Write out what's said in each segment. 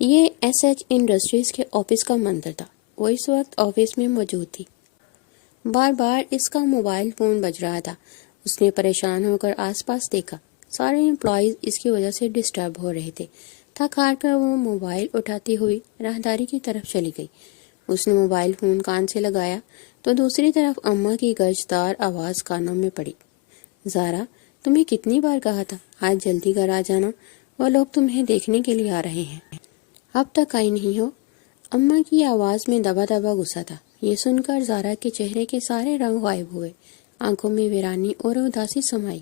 یہ S H industries کے office کا منظر تھا۔ وہ اس وقت آفس میں موجود تھی۔ بار بار اس کا موبائل فون بج رہا تھا۔ اس نے پریشان ہو کر آس پاس دیکھا۔ سارے امپلائیز اس کی وجہ سے ڈسٹرب ہو رہے تھے۔ تھک ہار کر وہ موبائل اٹھاتی ہوئی راہداری کی طرف چلی گئی۔ اس نے موبائل فون کان سے لگایا تو دوسری طرف اماں کی گرجدار آواز کانوں میں پڑی۔ زارا، تمہیں کتنی بار کہا تھا آج جلدی گھر آ جانا، وہ لوگ تمہیں دیکھنے کے لیے آ رہے ہیں، اب تک آئی نہیں ہو؟ اماں کی آواز میں دبا دبا غصہ تھا۔ یہ سن کر زارا کے چہرے کے سارے رنگ غائب ہوئے، آنکھوں میں ویرانی اور اداسی سمائی۔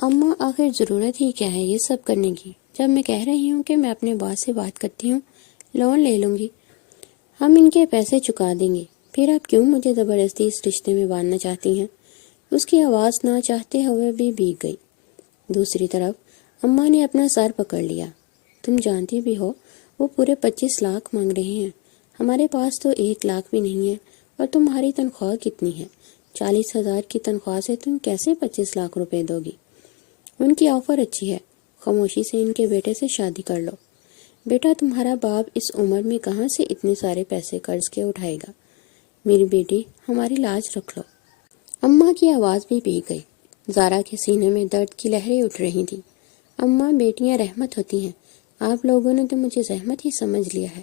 اماں، آخر ضرورت ہی کیا ہے یہ سب کرنے کی، جب میں کہہ رہی ہوں کہ میں اپنے باس سے بات کرتی ہوں، لون لے لوں گی، ہم ان کے پیسے چکا دیں گے، پھر آپ کیوں مجھے زبردستی اس رشتے میں باندھنا چاہتی ہیں؟ اس کی آواز نہ چاہتے ہوئے بھی بھیگ گئی۔ دوسری طرف اماں نے اپنا سر پکڑ لیا۔ تم جانتی بھی ہو وہ پورے 25 لاکھ مانگ رہے ہیں، ہمارے پاس تو 1 لاکھ بھی نہیں ہے، اور تمہاری تنخواہ کتنی ہے؟ 40,000 کی تنخواہ سے تم کیسے 25 لاکھ روپے دو گی؟ ان کی آفر اچھی ہے، خاموشی سے ان کے بیٹے سے شادی کر لو۔ بیٹا، تمہارا باپ اس عمر میں کہاں سے اتنے سارے پیسے قرض کے اٹھائے گا؟ میری بیٹی، ہماری لاج رکھ لو۔ اماں کی آواز بھی بھیگ گئی۔ زارا کے سینے میں درد کی لہریں اٹھ رہی تھیں۔ اماں، بیٹیاں رحمت ہوتی ہیں، آپ لوگوں نے تو مجھے زحمت ہی سمجھ لیا ہے۔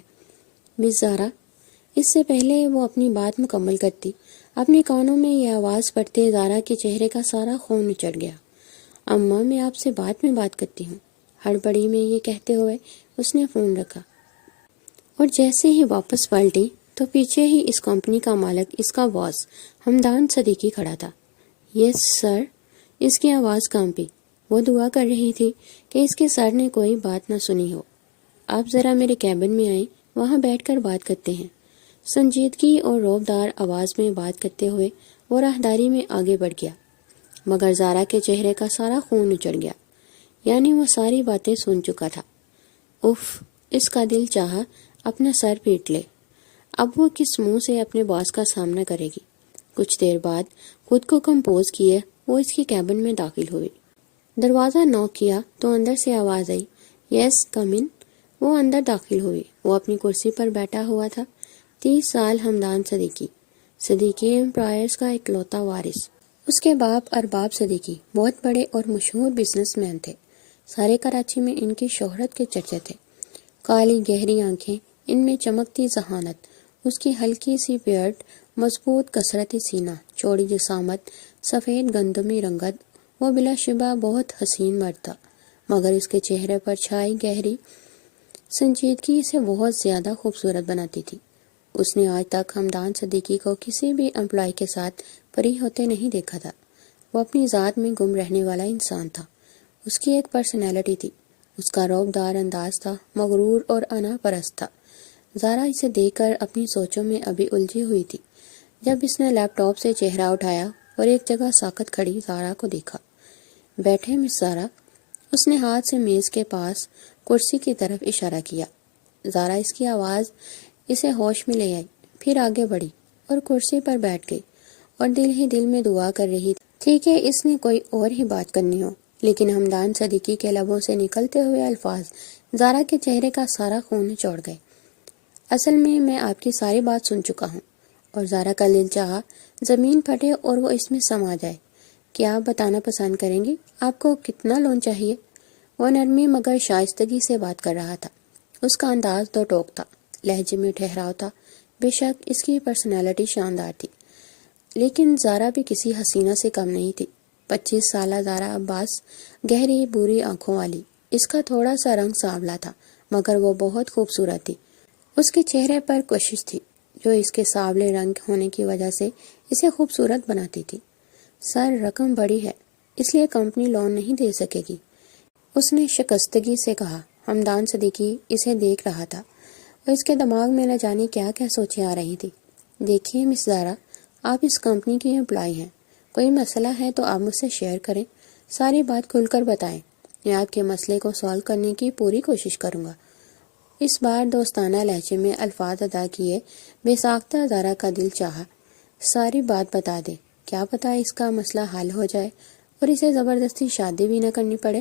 مس زارا، اس سے پہلے وہ اپنی بات مکمل کرتی، اپنے کانوں میں یہ آواز پڑتے زارا کے چہرے کا سارا خون اچڑ گیا۔ اماں، میں آپ سے بعد میں بات کرتی ہوں۔ ہڑبڑی میں یہ کہتے ہوئے اس نے فون رکھا، اور جیسے ہی واپس پلٹی تو پیچھے ہی اس کمپنی کا مالک، اس کا باس حمدان صدیقی کھڑا تھا۔ یس سر، اس کی آواز کانپی۔ وہ دعا کر رہی تھی کہ اس کے سر نے کوئی بات نہ سنی ہو۔ آپ ذرا میرے کیبن میں آئیں، وہاں بیٹھ کر بات کرتے ہیں۔ سنجیدگی اور روبدار آواز میں بات کرتے ہوئے وہ راہداری میں آگے بڑھ گیا، مگر زارا کے چہرے کا سارا خون اچڑ گیا، یعنی وہ ساری باتیں سن چکا تھا۔ اف، اس کا دل چاہا اپنا سر پیٹ لے۔ اب وہ کس منہ سے اپنے باس کا سامنا کرے گی؟ کچھ دیر بعد خود کو کمپوز کیے وہ اس کی کیبن میں داخل ہوئی۔ دروازہ نوک کیا تو اندر سے آواز آئی، یس کم ان۔ وہ اندر داخل ہوئی۔ وہ اپنی کرسی پر بیٹھا ہوا تھا۔ 30 سال حمدان صدیقی امپائرز کا اکلوتا وارث۔ اس کے باپ ارباب صدیقی بہت بڑے اور مشہور بزنس مین تھے۔ سارے کراچی میں ان کی شہرت کے چرچے تھے۔ کالی گہری آنکھیں، ان میں چمکتی ذہانت، اس کی ہلکی سی بیئرڈ، مضبوط کثرتی سینہ، چوڑی جسامت، سفید گندمی رنگت، وہ بلا شبہ بہت حسین مرد تھا، مگر اس کے چہرے پر چھائی گہری سنجیدگی اسے بہت زیادہ خوبصورت بناتی تھی۔ اس نے آج تک حمدان صدیقی کو کسی بھی امپلائی کے ساتھ فری ہوتے نہیں دیکھا تھا۔ وہ اپنی ذات میں گم رہنے والا انسان تھا۔ اس کی ایک پرسنالٹی تھی، اس کا روبدار انداز تھا، مغرور اور انا پرست تھا۔ زارا اسے دیکھ کر اپنی سوچوں میں ابھی الجھی ہوئی تھی، جب اس نے لیپ ٹاپ سے چہرہ اٹھایا اور ایک جگہ ساکت کھڑی زارا کو دیکھا۔ بیٹھے مس زارا، اس نے ہاتھ سے میز کے پاس کرسی کی طرف اشارہ کیا۔ زارا، اس کی آواز اسے ہوش میں لے آئی، پھر آگے بڑھی اور کرسی پر بیٹھ گئی، اور دل ہی دل میں دعا کر رہی تھی کہ اس نے کوئی اور ہی بات کرنی ہو، لیکن حمدان صدیقی کے لبوں سے نکلتے ہوئے الفاظ زارا کے چہرے کا سارا خون چوڑ گئے۔ اصل میں آپ کی ساری بات سن چکا ہوں، اور زارا کا دل چاہا زمین پھٹے اور وہ اس میں سما جائے۔ کیا آپ بتانا پسند کریں گی؟ آپ کو کتنا لون چاہیے؟ وہ نرمی مگر شائستگی سے بات کر رہا تھا۔ اس کا انداز دو ٹوک تھا، لہجے میں ٹھہراؤ تھا۔ بے شک اس کی پرسنالٹی شاندار تھی، لیکن زارا بھی کسی حسینہ سے کم نہیں تھی۔ 25 سالہ زارا عباس، گہری بوری آنکھوں والی، اس کا تھوڑا سا رنگ سانولا تھا، مگر وہ بہت خوبصورت تھی۔ اس کے چہرے پر کوشش تھی، جو اس کے سانولے رنگ ہونے کی وجہ سے اسے خوبصورت بناتی تھی۔ سر، رقم بڑی ہے، اس لیے کمپنی لون نہیں دے سکے گی، اس نے شکستگی سے کہا۔ حمدان صدیقی اسے دیکھ رہا تھا، اور اس کے دماغ میں نہ جانے کیا کیا سوچیں آ رہی تھی۔ دیکھیے مس زارا، آپ اس کمپنی کی امپلائی ہیں، کوئی مسئلہ ہے تو آپ مجھ سے شیئر کریں، ساری بات کھل کر بتائیں، میں آپ کے مسئلے کو سالو کرنے کی پوری کوشش کروں گا۔ اس بار دوستانہ لہجے میں الفاظ ادا کیے بے ساختہ زارا کا دل چاہا ساری بات بتا دے، کیا پتہ اس کا مسئلہ حل ہو جائے اور اسے زبردستی شادی بھی نہ کرنی پڑے۔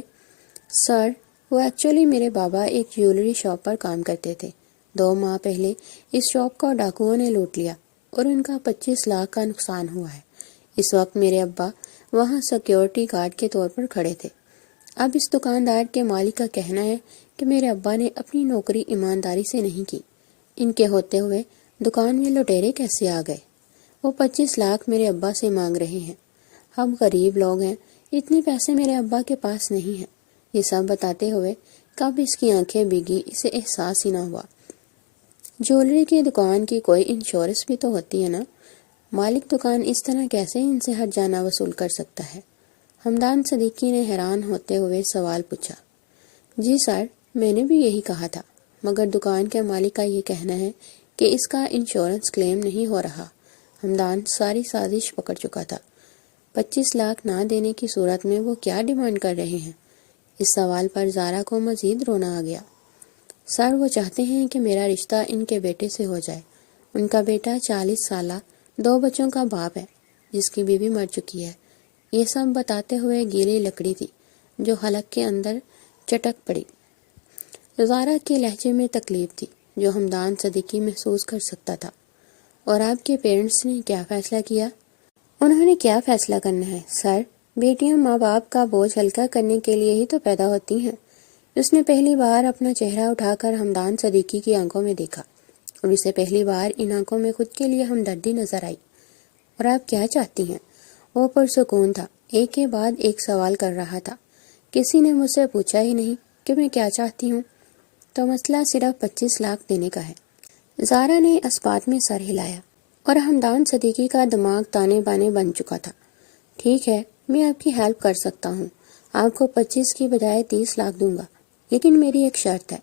سر، وہ ایکچولی میرے بابا ایک جیولری شاپ پر کام کرتے تھے۔ 2 ماہ پہلے اس شاپ کو ڈاکوؤں نے لوٹ لیا اور ان کا 25 لاکھ کا نقصان ہوا ہے۔ اس وقت میرے ابا وہاں سیکیورٹی گارڈ کے طور پر کھڑے تھے۔ اب اس دکاندار کے مالک کا کہنا ہے کہ میرے ابا نے اپنی نوکری ایمانداری سے نہیں کی۔ ان کے ہوتے ہوئے دکان میں لٹیرے کیسے آ گئے؟ وہ 25 لاکھ میرے ابا سے مانگ رہے ہیں۔ ہم غریب لوگ ہیں، اتنے پیسے میرے ابا کے پاس نہیں ہیں۔ یہ سب بتاتے ہوئے کب اس کی آنکھیں بھیگی، اسے احساس ہی نہ ہوا۔ جیولری کی دکان کی کوئی انشورنس بھی تو ہوتی ہے نا؟ مالک دکان اس طرح کیسے ان سے ہر جانا وصول کر سکتا ہے؟ حمدان صدیقی نے حیران ہوتے ہوئے سوال پوچھا۔ جی سر، میں نے بھی یہی کہا تھا، مگر دکان کے مالک کا یہ کہنا ہے کہ اس کا انشورنس کلیم نہیں ہو رہا۔ حمدان ساری سازش پکڑ چکا تھا۔ 25 لاکھ نہ دینے کی صورت میں وہ کیا ڈیمانڈ کر رہے ہیں؟ اس سوال پر زارا کو مزید رونا آ گیا۔ سر، وہ چاہتے ہیں کہ میرا رشتہ ان کے بیٹے سے ہو جائے۔ ان کا بیٹا 40 سالہ 2 بچوں کا باپ ہے، جس کی بیوی مر چکی ہے۔ یہ سب بتاتے ہوئے گیلی لکڑی تھی جو حلق کے اندر چٹک پڑی۔ زارا کے لہجے میں تکلیف تھی جو حمدان صدیقی محسوس کر سکتا تھا۔ اور آپ کے پیرنٹس نے کیا فیصلہ کیا؟ انہوں نے کیا فیصلہ کرنا ہے سر؟ بیٹیاں ماں باپ کا بوجھ ہلکا کرنے کے لیے ہی تو پیدا ہوتی ہیں۔ اس نے پہلی بار اپنا چہرہ اٹھا کر حمدان صدیقی کی آنکھوں میں دیکھا اور اسے پہلی بار ان آنکھوں میں خود کے لیے ہمدردی نظر آئی۔ اور آپ کیا چاہتی ہیں؟ وہ پرسکون تھا، ایک کے بعد ایک سوال کر رہا تھا۔ کسی نے مجھ سے پوچھا ہی نہیں کہ میں کیا چاہتی ہوں، تو مسئلہ صرف 25 لاکھ دینے کا ہے۔ زارا نے اسبات میں سر ہلایا اور حمدان صدیقی کا دماغ تانے بانے بن چکا تھا۔ ٹھیک ہے، میں آپ کی ہیلپ کر سکتا ہوں، آپ کو 25 کی بجائے 30 لاکھ دوں گا، لیکن میری ایک شرط ہے۔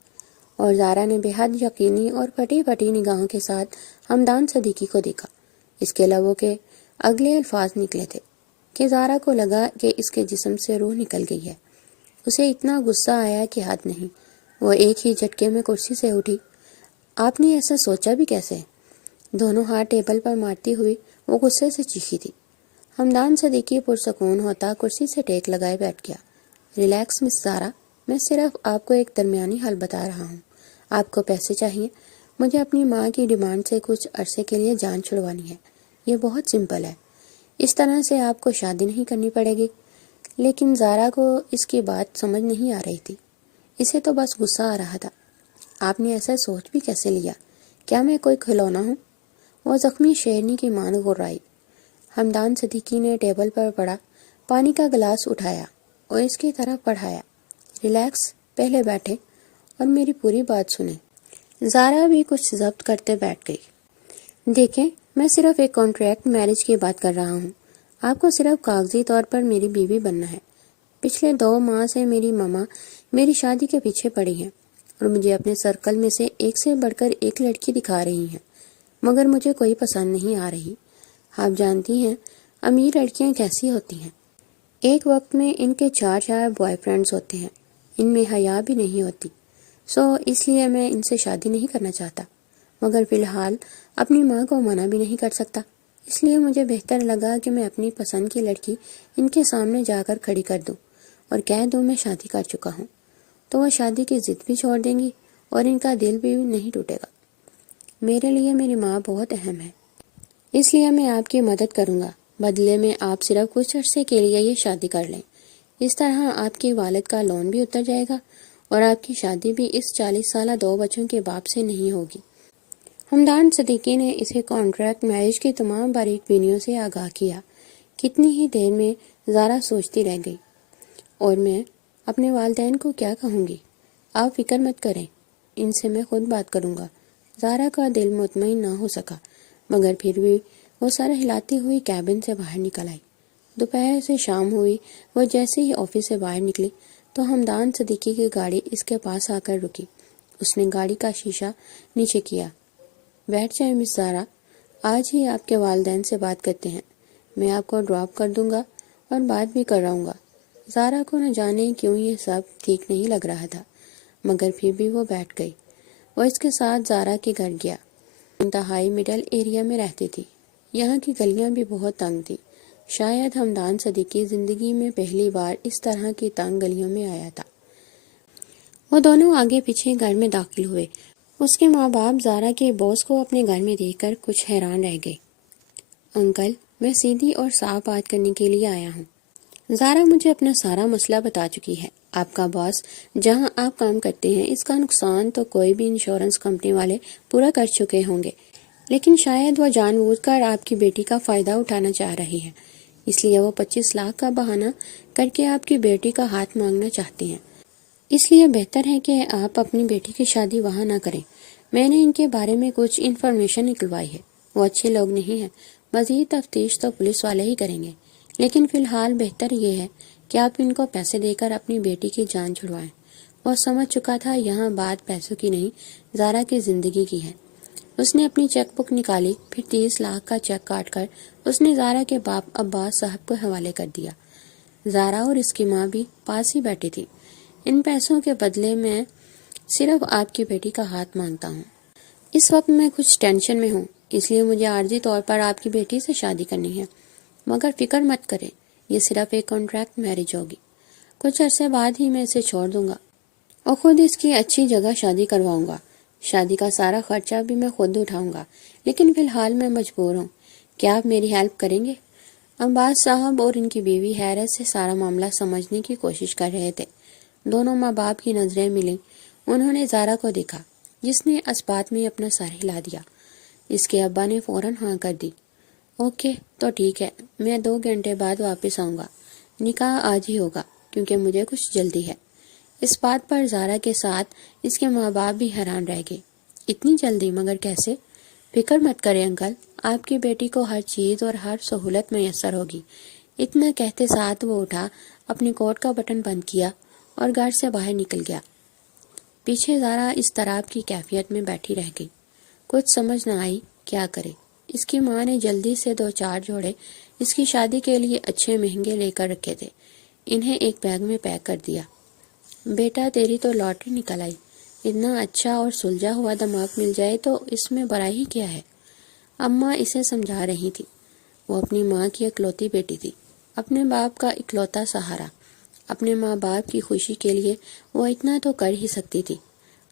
اور زارا نے بے حد یقینی اور پھٹی پھٹی نگاہوں کے ساتھ حمدان صدیقی کو دیکھا۔ اس کے لبوں کے اگلے الفاظ نکلے تھے کہ زارا کو لگا کہ اس کے جسم سے روح نکل گئی ہے۔ اسے اتنا غصہ آیا کہ حد نہیں۔ وہ ایک ہی جھٹکے میں کرسی سے اٹھی۔ آپ نے ایسا سوچا بھی کیسے؟ دونوں ہاتھ ٹیبل پر مارتی ہوئی وہ غصے سے چیخی تھی۔ حمدان صدیقی پرسکون ہوتا کرسی سے ٹیک لگائے بیٹھ گیا۔ ریلیکس مس زارا، میں صرف آپ کو ایک درمیانی حل بتا رہا ہوں۔ آپ کو پیسے چاہیے، مجھے اپنی ماں کی ڈیمانڈ سے کچھ عرصے کے لیے جان چھڑوانی ہے۔ یہ بہت سمپل ہے، اس طرح سے آپ کو شادی نہیں کرنی پڑے گی۔ لیکن زارا کو اس کی بات سمجھ نہیں آ رہی تھی، اسے تو بس غصہ آ رہا تھا۔ آپ نے ایسا سوچ بھی کیسے لیا؟ کیا میں کوئی کھلونا ہوں؟ وہ زخمی شیرنی کی مان غرائی۔ حمدان صدیقی نے ٹیبل پر پڑا پانی کا گلاس اٹھایا اور اس کی طرف بڑھایا۔ ریلیکس، پہلے بیٹھے اور میری پوری بات سنیں۔ زارا بھی کچھ ضبط کرتے بیٹھ گئی۔ دیکھیں، میں صرف ایک کانٹریکٹ میرج کی بات کر رہا ہوں۔ آپ کو صرف کاغذی طور پر میری بیوی بننا ہے۔ پچھلے 2 ماہ سے میری ماما میری شادی کے پیچھے پڑی ہیں اور مجھے اپنے سرکل میں سے ایک سے بڑھ کر ایک لڑکی دکھا رہی ہیں، مگر مجھے کوئی پسند نہیں آ رہی۔ آپ جانتی ہیں امیر لڑکیاں کیسی ہوتی ہیں؟ ایک وقت میں ان کے 4 بوائے فرینڈز ہوتے ہیں، ان میں حیا بھی نہیں ہوتی۔ اس لیے میں ان سے شادی نہیں کرنا چاہتا، مگر فی الحال اپنی ماں کو منع بھی نہیں کر سکتا۔ اس لیے مجھے بہتر لگا کہ میں اپنی پسند کی لڑکی ان کے سامنے جا کر کھڑی کر دوں اور کہہ دوں میں شادی کر چکا ہوں، تو وہ شادی کی ضد بھی چھوڑ دیں گی اور ان کا دل بھی نہیں ٹوٹے گا۔ میرے لیے میری ماں بہت اہم ہے، اس لیے میں آپ کی مدد کروں گا۔ بدلے میں آپ صرف کچھ عرصے کے لیے یہ شادی کر لیں۔ اس طرح آپ کے والد کا لون بھی اتر جائے گا اور آپ کی شادی بھی اس 40 سالہ 2 بچوں کے باپ سے نہیں ہوگی۔ حمدان صدیقی نے اسے کانٹریکٹ میرج کی تمام باریک بینیوں سے آگاہ کیا۔ کتنی ہی دیر میں زارا سوچتی رہ گئی، اور میں اپنے والدین کو کیا کہوں گی؟ آپ فکر مت کریں، ان سے میں خود بات کروں گا۔ زارا کا دل مطمئن نہ ہو سکا، مگر پھر بھی وہ سر ہلاتی ہوئی کیبن سے باہر نکل آئی۔ دوپہر سے شام ہوئی۔ وہ جیسے ہی آفس سے باہر نکلی تو حمدان صدیقی کی گاڑی اس کے پاس آ کر رکی۔ اس نے گاڑی کا شیشہ نیچے کیا۔ بیٹھ جائیں مس زارا، آج ہی آپ کے والدین سے بات کرتے ہیں۔ میں آپ کو ڈراپ کر دوں گا اور بات بھی کر رہوں گا۔ زارا کو نہ جانے کیوں یہ سب ٹھیک نہیں لگ رہا تھا، مگر پھر بھی وہ بیٹھ گئی۔ وہ اس کے ساتھ زارا کے گھر گیا۔ انتہائی مڈل ایریا میں رہتی تھی، یہاں کی گلیاں بھی بہت تنگ تھی۔ شاید حمدان صدیقی زندگی میں پہلی بار اس طرح کی تنگ گلیوں میں آیا تھا۔ وہ دونوں آگے پیچھے گھر میں داخل ہوئے۔ اس کے ماں باپ زارا کے باس کو اپنے گھر میں دیکھ کر کچھ حیران رہ گئے۔ انکل، میں سیدھی اور صاف بات کرنے کے لیے آیا ہوں۔ زارا مجھے اپنا سارا مسئلہ بتا چکی ہے۔ آپ کا باس جہاں آپ کام کرتے ہیں، اس کا نقصان تو کوئی بھی انشورنس کمپنی والے پورا کر چکے ہوں گے، لیکن شاید وہ جان بوجھ کر آپ کی بیٹی کا فائدہ اٹھانا چاہ رہی ہے، اس لیے وہ 25 لاکھ کا بہانہ کر کے آپ کی بیٹی کا ہاتھ مانگنا چاہتے ہیں۔ اس لیے بہتر ہے کہ آپ اپنی بیٹی کی شادی وہاں نہ کریں۔ میں نے ان کے بارے میں کچھ انفارمیشن نکلوائی ہے۔ وہ اچھے لوگ نہیں ہیں، مزید تفتیش تو پولیس والے ہی کریں گے، لیکن فی الحال بہتر یہ ہے کہ آپ ان کو پیسے دے کر اپنی بیٹی کی جان چھڑوائیں۔ وہ سمجھ چکا تھا یہاں بات پیسوں کی نہیں، زارا کی زندگی کی ہے۔ اس نے اپنی چیک بک نکالی، پھر 30 لاکھ کا چیک کاٹ کر اس نے زارا کے باپ عباس صاحب کو حوالے کر دیا۔ زارا اور اس کی ماں بھی پاس ہی بیٹھی تھی۔ ان پیسوں کے بدلے میں صرف آپ کی بیٹی کا ہاتھ مانگتا ہوں۔ اس وقت میں کچھ ٹینشن میں ہوں، اس لیے مجھے عارضی طور پر آپ کی بیٹی سے شادی کرنی ہے، مگر فکر مت کریں، یہ صرف ایک کانٹریکٹ میرج ہوگی۔ کچھ عرصے بعد ہی میں اسے چھوڑ دوں گا اور خود اس کی اچھی جگہ شادی کرواؤں گا۔ شادی کا سارا خرچہ بھی میں خود اٹھاؤں گا، لیکن فی الحال میں مجبور ہوں۔ کیا آپ میری ہیلپ کریں گے؟ عباس صاحب اور ان کی بیوی حیرت سے سارا معاملہ سمجھنے کی کوشش کر رہے تھے۔ دونوں ماں باپ کی نظریں ملیں۔ انہوں نے زارا کو دیکھا، جس نے اس بات میں اپنا سر ہلا دیا۔ اس کے ابا نے فوراً ہاں کر دی۔ اوکے، تو ٹھیک ہے، میں 2 گھنٹے بعد واپس آؤں گا۔ نکاح آج ہی ہوگا کیونکہ مجھے کچھ جلدی ہے۔ اس بات پر زارا کے ساتھ اس کے ماں باپ بھی حیران رہ گئے۔ اتنی جلدی؟ مگر کیسے؟ فکر مت کریں انکل، آپ کی بیٹی کو ہر چیز اور ہر سہولت میسر ہوگی۔ اتنا کہتے ساتھ وہ اٹھا، اپنی کوٹ کا بٹن بند کیا اور گھر سے باہر نکل گیا۔ پیچھے زارا اس طرح کی کیفیت میں بیٹھی رہ گئی۔ کچھ سمجھ نہ آئی کیا کرے۔ اس کی ماں نے جلدی سے 2-4 جوڑے اس کی شادی کے لیے اچھے مہنگے لے کر رکھے تھے، انہیں ایک بیگ میں پیک کر دیا۔ بیٹا، تیری تو لاٹری نکل آئی۔ اتنا اچھا اور سلجھا ہوا دماغ مل جائے تو اس میں برائی کیا ہے؟ اماں اسے سمجھا رہی تھی۔ وہ اپنی ماں کی اکلوتی بیٹی تھی، اپنے باپ کا اکلوتا سہارا۔ اپنے ماں باپ کی خوشی کے لیے وہ اتنا تو کر ہی سکتی تھی۔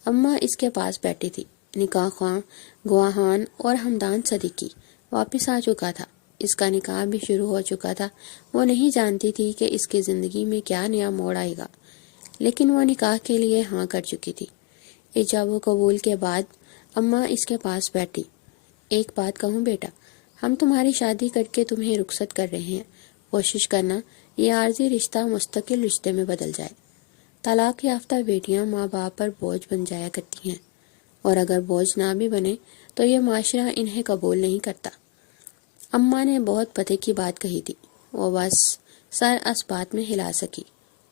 اماں اس کے پاس بیٹھی تھی۔ نکاح خواہ گواہان اور ہمدان صدیقی واپس آ چکا تھا۔ اس کا نکاح بھی شروع ہو چکا تھا۔ وہ نہیں جانتی تھی کہ اس کی زندگی میں کیا نیا موڑ آئے گا، لیکن وہ نکاح کے لیے ہاں کر چکی تھی۔ ایجاب و قبول کے بعد اماں اس کے پاس بیٹھی۔ ایک بات کہوں بیٹا، ہم تمہاری شادی کر کے تمہیں رخصت کر رہے ہیں۔ کوشش کرنا یہ عارضی رشتہ مستقل رشتے میں بدل جائے۔ طلاق یافتہ بیٹیاں ماں باپ پر بوجھ بن جایا کرتی ہیں، اور اگر بوجھ نہ بھی بنے تو یہ معاشرہ انہیں قبول نہیں کرتا۔ اماں نے بہت پتے کی بات کہی تھی۔ وہ بس سر اس بات میں ہلا سکی،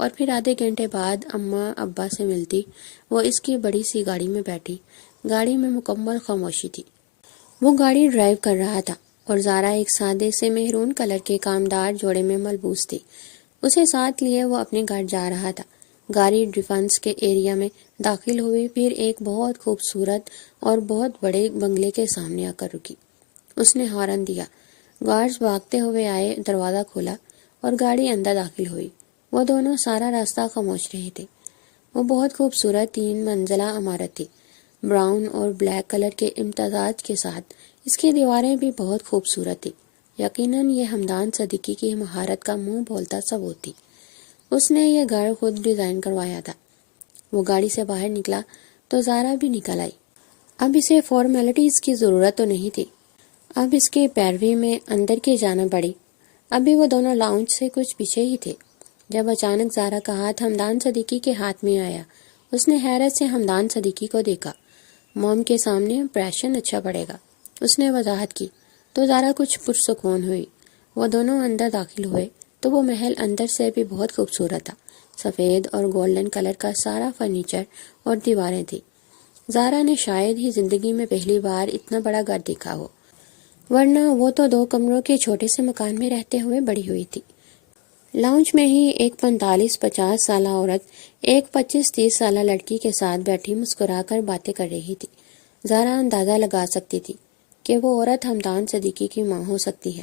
اور پھر آدھے گھنٹے بعد اماں ابا سے ملتی۔ وہ اس کی بڑی سی گاڑی میں بیٹھی۔ گاڑی میں مکمل خاموشی تھی۔ وہ گاڑی ڈرائیو کر رہا تھا اور زارا ایک سادے سے مہرون کلر کے کامدار جوڑے میں ملبوس تھی۔ اسے ساتھ لیے وہ اپنے گھر جا رہا تھا۔ گاڑی ڈیفنس کے ایریا میں داخل ہوئی، پھر ایک بہت خوبصورت اور بہت بڑے بنگلے کے سامنے آ کر رکی۔ اس نے ہارن دیا، گارڈز بھاگتے ہوئے آئے، دروازہ کھولا اور گاڑی اندر داخل ہوئی۔ وہ دونوں سارا راستہ خاموش رہے تھے۔ وہ بہت خوبصورت 3 منزلہ عمارت تھی، براؤن اور بلیک کلر کے امتزاج کے ساتھ۔ اس کی دیواریں بھی بہت خوبصورت تھی۔ یقیناً یہ ہمدان صدیقی کی مہارت کا منہ بولتا ثبوت تھی۔ اس نے یہ گھر خود ڈیزائن کروایا تھا۔ وہ گاڑی سے باہر نکلا تو زارا بھی نکل آئی۔ اب اسے فارمیلٹیز کی ضرورت تو نہیں تھی۔ اب اس کی پیروی میں اندر کی جانا پڑی۔ ابھی وہ دونوں لاؤنج سے کچھ پیچھے ہی تھے جب اچانک زارا کا ہاتھ ہمدان صدیقی کے ہاتھ میں آیا۔ اس نے حیرت سے ہمدان صدیقی کو دیکھا۔ موم کے سامنے امپریشن اچھا پڑے گا، اس نے وضاحت کی، تو زارا کچھ پرسکون ہوئی۔ وہ دونوں اندر داخل ہوئے تو وہ محل اندر سے بھی بہت خوبصورت تھا۔ سفید اور گولڈن کلر کا سارا فرنیچر اور دیواریں تھی۔ زارا نے شاید ہی زندگی میں پہلی بار اتنا بڑا گھر دیکھا ہو، ورنہ وہ تو 2 کمروں کے چھوٹے سے مکان میں رہتے ہوئے بڑی ہوئی تھی۔ لاؤنج میں ہی ایک 45-50 سالہ عورت ایک 25-30 سالہ لڑکی کے ساتھ بیٹھی مسکرا کر باتیں کر رہی تھی۔ زارا اندازہ لگا سکتی تھی کہ وہ عورت ہمدان صدیقی کی ماں ہو سکتی ہے،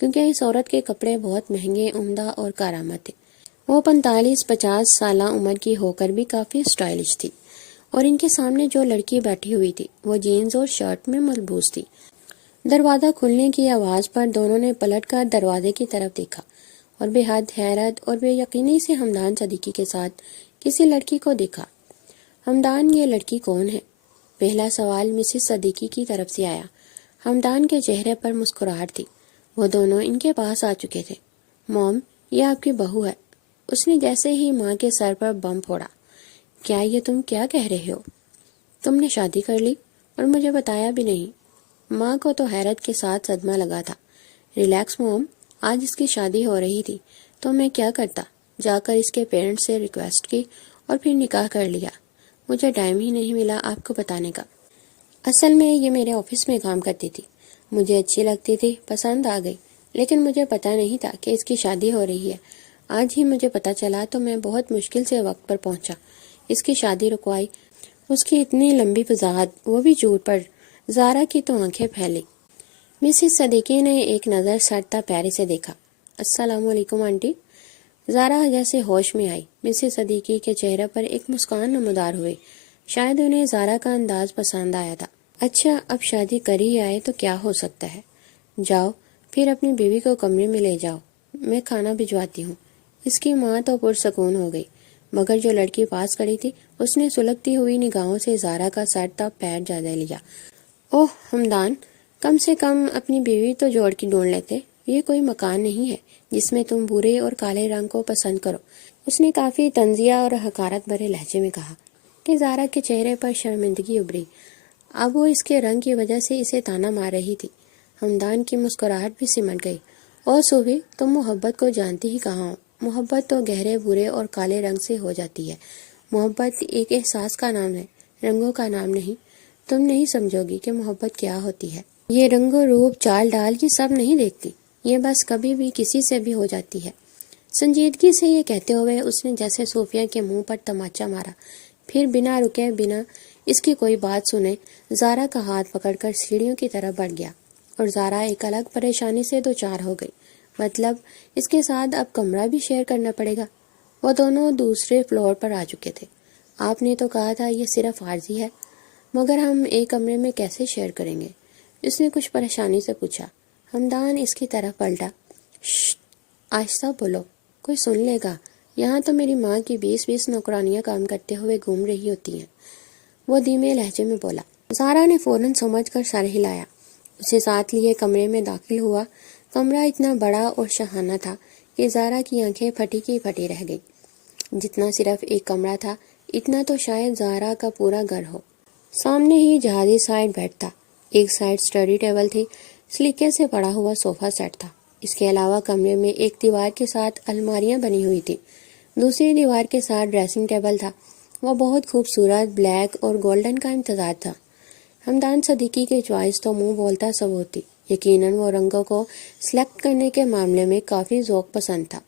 کیونکہ اس عورت کے کپڑے بہت مہنگے، عمدہ اور کارآمد تھے۔ وہ 45-50 سالہ عمر کی ہو کر بھی کافی اسٹائلش تھی، اور ان کے سامنے جو لڑکی بیٹھی ہوئی تھی وہ جینز اور شرٹ میں ملبوس تھی۔ دروازہ کھلنے کی آواز پر دونوں نے پلٹ کر دروازے کی طرف دیکھا اور بے حد حیرت اور بے یقینی سے ہمدان صدیقی کے ساتھ کسی لڑکی کو دیکھا۔ ہمدان، یہ لڑکی کون ہے؟ پہلا سوال مسز صدیقی کی طرف سے آیا۔ ہمدان کے چہرے پر مسکراہٹ تھی۔ وہ دونوں ان کے پاس آ چکے تھے۔ موم، یہ آپ کی بہو ہے۔ اس نے جیسے ہی ماں کے سر پر بم پھوڑا۔ کیا یہ تم کیا کہہ رہے ہو؟ تم نے شادی کر لی اور مجھے بتایا بھی نہیں۔ ماں کو تو حیرت کے ساتھ صدمہ لگا تھا۔ ریلیکس موم، آج اس کی شادی ہو رہی تھی تو میں کیا کرتا، جا کر اس کے پیرنٹس سے ریکویسٹ کی اور پھر نکاح کر لیا۔ مجھے ٹائم ہی نہیں ملا آپ کو بتانے کا۔ اصل میں یہ میرے آفس میں کام کرتی تھی، مجھے اچھی لگتی تھی، پسند آ گئی، لیکن مجھے پتا نہیں تھا کہ اس کی شادی ہو رہی ہے۔ آج ہی مجھے پتا چلا تو میں بہت مشکل سے وقت پر پہنچا، اس کی شادی رکوائی۔ اس کی اتنی لمبی وضاحت، وہ بھی جھوٹ پر۔ زارا کی تو آنکھیں پھیلی۔ مسز صدیقی نے ایک نظر سرتا پیارے سے دیکھا۔ السلام علیکم آنٹی۔ زارا جیسے ہوش میں آئی۔ مسز صدیقی کے چہرے پر ایک مسکان نمودار ہوئی۔ شاید انہیں زارا کا انداز پسند آیا تھا۔ اچھا، اب شادی کر ہی آئے تو کیا ہو سکتا ہے۔ جاؤ پھر اپنی بیوی کو کمرے میں لے جاؤ، میں کھانا بھجواتی ہوں۔ اس کی ماں تو پرسکون ہو گئی، مگر جو لڑکی پاس کھڑی تھی اس نے سلگتی ہوئی نگاہوں سے زارا کا سر تا پیر جادہ لیا۔ اوہ ہمدان، کم سے کم اپنی بیوی تو جوڑ کی ڈھونڈ لیتے۔ یہ کوئی مکان نہیں ہے جس میں تم بھورے اور کالے رنگ کو پسند کرو۔ اس نے کافی طنزیہ اور حقارت بھرے لہجے میں کہا کہ زارا کے چہرے پر شرمندگی ابھری۔ اب وہ اس کے رنگ کی وجہ سے اسے تانا مار رہی تھی۔ ہمدان کی مسکراہٹ بھی سمٹ گئی۔ او صوفی، تم محبت کو جانتی ہی کہاں ہو۔ محبت تو گہرے بھورے اور کالے رنگ سے ہو جاتی ہے۔ محبت ایک احساس کا نام ہے، رنگوں کا نام نہیں۔ تم نہیں سمجھو گی کہ محبت کیا ہوتی ہے۔ یہ رنگ و روپ، چال ڈال یہ سب نہیں دیکھتی، یہ بس کبھی بھی کسی سے بھی ہو جاتی ہے۔ سنجیدگی سے یہ کہتے ہوئے اس نے جیسے صوفیہ کے منہ پر تماچا مارا، پھر بنا رکے، بنا اس کی کوئی بات سنے، زارا کا ہاتھ پکڑ کر سیڑھیوں کی طرف بڑھ گیا، اور زارا ایک الگ پریشانی سے دوچار ہو گئی۔ مطلب اس کے ساتھ اب کمرہ بھی شیئر کرنا پڑے گا۔ وہ دونوں دوسرے فلور پر آ چکے تھے۔ آپ نے تو کہا تھا یہ صرف عارضی ہے، مگر ہم ایک کمرے میں کیسے شیئر کریں گے؟ اس نے کچھ پریشانی سے پوچھا۔ ہمدان اس کی طرف پلٹا۔ ششت، آہستہ بولو، کوئی سن لے گا۔ یہاں تو میری ماں کی 20 نوکرانیاں کام کرتے ہوئے گھوم رہی ہوتی ہیں، وہ دھیمے لہجے میں بولا۔ زارا نے فوراً سمجھ کر سر ہلایا، اسے ساتھ لیے کمرے میں داخل ہوا۔ کمرہ اتنا بڑا اور شاہانہ تھا کہ زارا کی آنکھیں پھٹی کی پھٹی رہ گئی۔ جتنا صرف ایک کمرہ تھا، اتنا تو شاید زارا کا پورا گھر ہو۔ سامنے ہی جہازی سائڈ بیڈ تھا، ایک سائڈ اسٹڈی ٹیبل تھی، سلیقے سے پڑا ہوا صوفہ سیٹ تھا۔ اس کے علاوہ کمرے میں ایک دیوار کے ساتھ الماریاں بنی ہوئی تھی، دوسری دیوار کے ساتھ ڈریسنگ ٹیبل تھا۔ وہ بہت خوبصورت بلیک اور گولڈن کا امتزاج تھا۔ ہمدان صدیقی کی چوائس تو منہ بولتا ثبوت تھی۔ یقیناً وہ رنگوں کو سلیکٹ کرنے کے معاملے میں کافی ذوق پسند تھا۔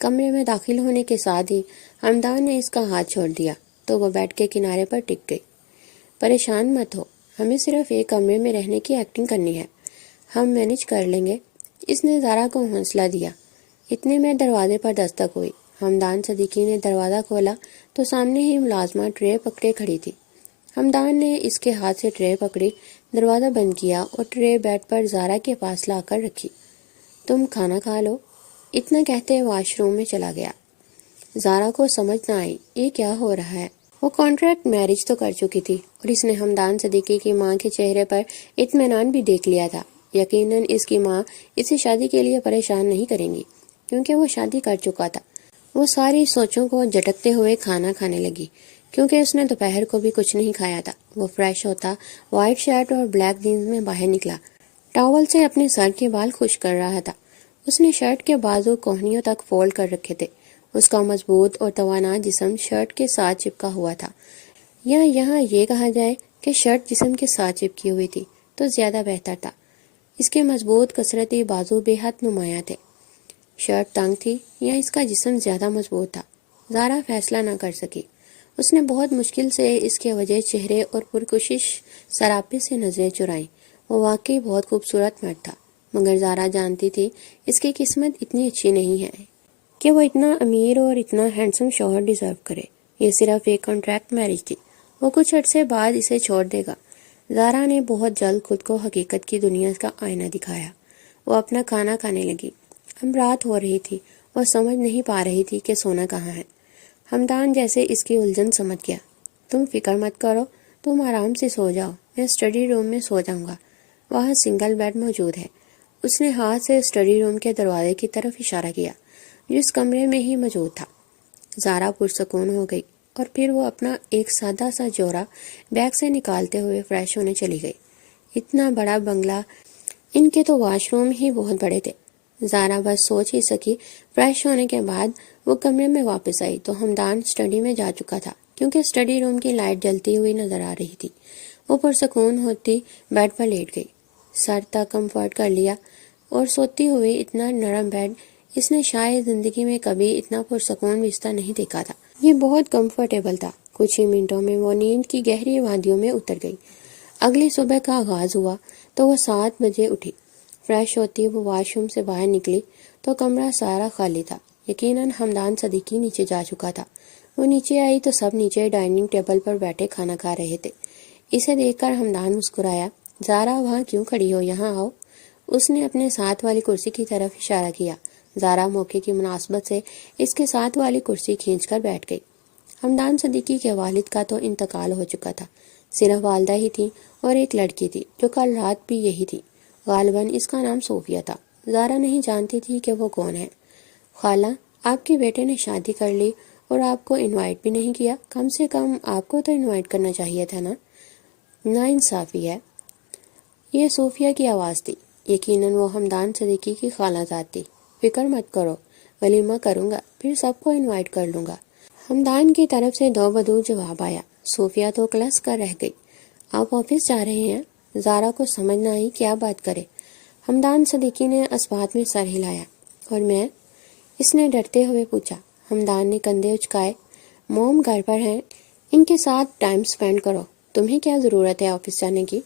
کمرے میں داخل ہونے کے ساتھ ہی ہمدان نے اس کا ہاتھ چھوڑ دیا تو وہ بیڈ کے کنارے پر ٹک گئی۔ پریشان مت ہو، ہمیں صرف ایک کمرے میں رہنے کی ایکٹنگ کرنی ہے، ہم مینج کر لیں گے۔ اس نے زارا کو حوصلہ دیا۔ اتنے میں دروازے پر دستک ہوئی۔ ہمدان صدیقی نے دروازہ کھولا تو سامنے ہی ملازمہ ٹرے پکڑے کھڑی تھی۔ ہمدان نے اس کے ہاتھ سے ٹرے پکڑی، دروازہ بند کیا اور ٹرے بیڈ پر زارا کے پاس لا کر رکھی۔ تم کھانا کھا لو، اتنا کہتے واش روم میں چلا گیا۔ زارا کو سمجھ نہ آئی یہ کیا ہو رہا ہے۔ وہ کانٹریکٹ میرج تو کر چکی تھی اور اس نے ہمدان صدیقی کی ماں کے چہرے پر اطمینان بھی دیکھ لیا تھا۔ یقیناً اس کی ماں اسے شادی کے لیے پریشان نہیں کریں گی کیونکہ وہ شادی کر چکا تھا۔ وہ ساری سوچوں کو جھٹکتے ہوئے کھانا کھانے لگی کیونکہ اس نے دوپہر کو بھی کچھ نہیں کھایا تھا۔ وہ فریش ہوتا وائٹ شرٹ اور بلیک جینز میں باہر نکلا، ٹاول سے اپنے سر کے بال خشک کر رہا تھا۔ اس نے شرٹ کے بازو کوہنیوں تک فولڈ کر رکھے تھے۔ اس کا مضبوط اور توانا جسم شرٹ کے ساتھ چپکا ہوا تھا، یا یہاں یہ کہا جائے کہ شرٹ جسم کے ساتھ چپکی ہوئی تھی تو زیادہ بہتر تھا۔ اس کے مضبوط کثرتی بازو بے حد نمایاں تھے۔ شرٹ تنگ تھی یا اس کا جسم زیادہ مضبوط تھا، زارا فیصلہ نہ کر سکی۔ اس نے بہت مشکل سے اس کے وجہ چہرے اور پرکشش سراپے سے نظریں چرائیں۔ وہ واقعی بہت خوبصورت مرد تھا، مگر زارا جانتی تھی اس کی قسمت اتنی اچھی نہیں ہے کہ وہ اتنا امیر اور اتنا ہینڈسم شوہر ڈیزرو کرے. یہ صرف ایک کانٹریکٹ میرج تھی. وہ کچھ عرصے بعد اسے چھوڑ دے گا. زارا نے بہت جلد خود کو حقیقت کی دنیا کا آئینہ دکھایا. وہ اپنا کھانا کھانے لگی. اب رات ہو رہی تھی. وہ سمجھ نہیں پا رہی تھی کہ سونا کہاں ہے. ہمدان جیسے اس کی الجھن سمجھ گیا. تم فکر مت کرو، تم آرام سے سو جاؤ، میں اسٹڈی روم میں سو جاؤں گا، وہاں سنگل بیڈ موجود ہے. اس نے ہاتھ سے اسٹڈی روم کے دروازے کی طرف اشارہ کیا جو اس کمرے میں ہی موجود تھا. زارا پرسکون ہو گئی اور پھر وہ اپنا ایک سادہ سا جوڑا بیگ سے نکالتے ہوئے فریش ہونے چلی گئی. اتنا بڑا بنگلہ، ان کے تو واش روم ہی بہت بڑے تھے. زارا بس سوچ ہی سکی. فریش ہونے کے بعد وہ کمرے میں واپس آئی تو ہمدان اسٹڈی میں جا چکا تھا کیونکہ اسٹڈی روم کی لائٹ جلتی ہوئی نظر آ رہی تھی. وہ پرسکون ہوتی بیڈ پر لیٹ گئی، سر تک کمفرٹ کر لیا اور سوتی ہوئی. اتنا نرم بیڈ اس نے شاید زندگی میں کبھی اتنا پرسکون بستر نہیں دیکھا تھا. یہ بہت کمفرٹیبل تھا. کچھ ہی منٹوں میں وہ نیند کی گہری وادیوں میں اتر گئی. اگلی صبح کا آغاز ہوا تو وہ 7 بجے اٹھی. فریش ہوتی وہ واش روم سے باہر نکلی تو کمرہ سارا خالی تھا. یقیناً ہمدان صدیقی نیچے جا چکا تھا. وہ نیچے آئی تو سب نیچے ڈائننگ ٹیبل پر بیٹھے کھانا کھا رہے تھے. اسے دیکھ کر ہمدان مسکرایا. زارا وہاں کیوں کھڑی ہو، یہاں آؤ. اس نے اپنے ساتھ والی کرسی کی طرف اشارہ کیا. زارا موقع کی مناسبت سے اس کے ساتھ والی کرسی کھینچ کر بیٹھ گئی. ہمدان صدیقی کے والد کا تو انتقال ہو چکا تھا. صرف والدہ ہی تھی اور ایک لڑکی تھی جو کل رات بھی یہی تھی. غالباً اس کا نام صوفیہ تھا. زارا نہیں جانتی تھی کہ وہ کون ہے. خالہ، آپ کے بیٹے نے شادی کر لی اور آپ کو انوائٹ بھی نہیں کیا. کم سے کم آپ کو تو انوائٹ کرنا چاہیے تھا نا. ناانصافی ہے. یہ صوفیہ کی آواز تھی. یقیناً وہ ہمدان صدیقی کی خالہ زاد تھی. فکر مت کرو، ولیمہ کروں گا، پھر سب کو انوائٹ کر لوں گا. ہمدان کی طرف سے دو بدو جواب آیا. صوفیہ تو کلس کر رہ گئی. آپ آفس جا رہے ہیں؟ زارا کو سمجھ نہ آئی کیا بات کرے. ہمدان صدیقی نے اس بات میں سر ہلایا. اور میں؟ اس نے ڈرتے ہوئے پوچھا. ہمدان نے کندھے اچکائے. موم گھر پر ہیں، ان کے ساتھ ٹائم سپینڈ کرو. تمہیں کیا ضرورت ہے آفس جانے کی؟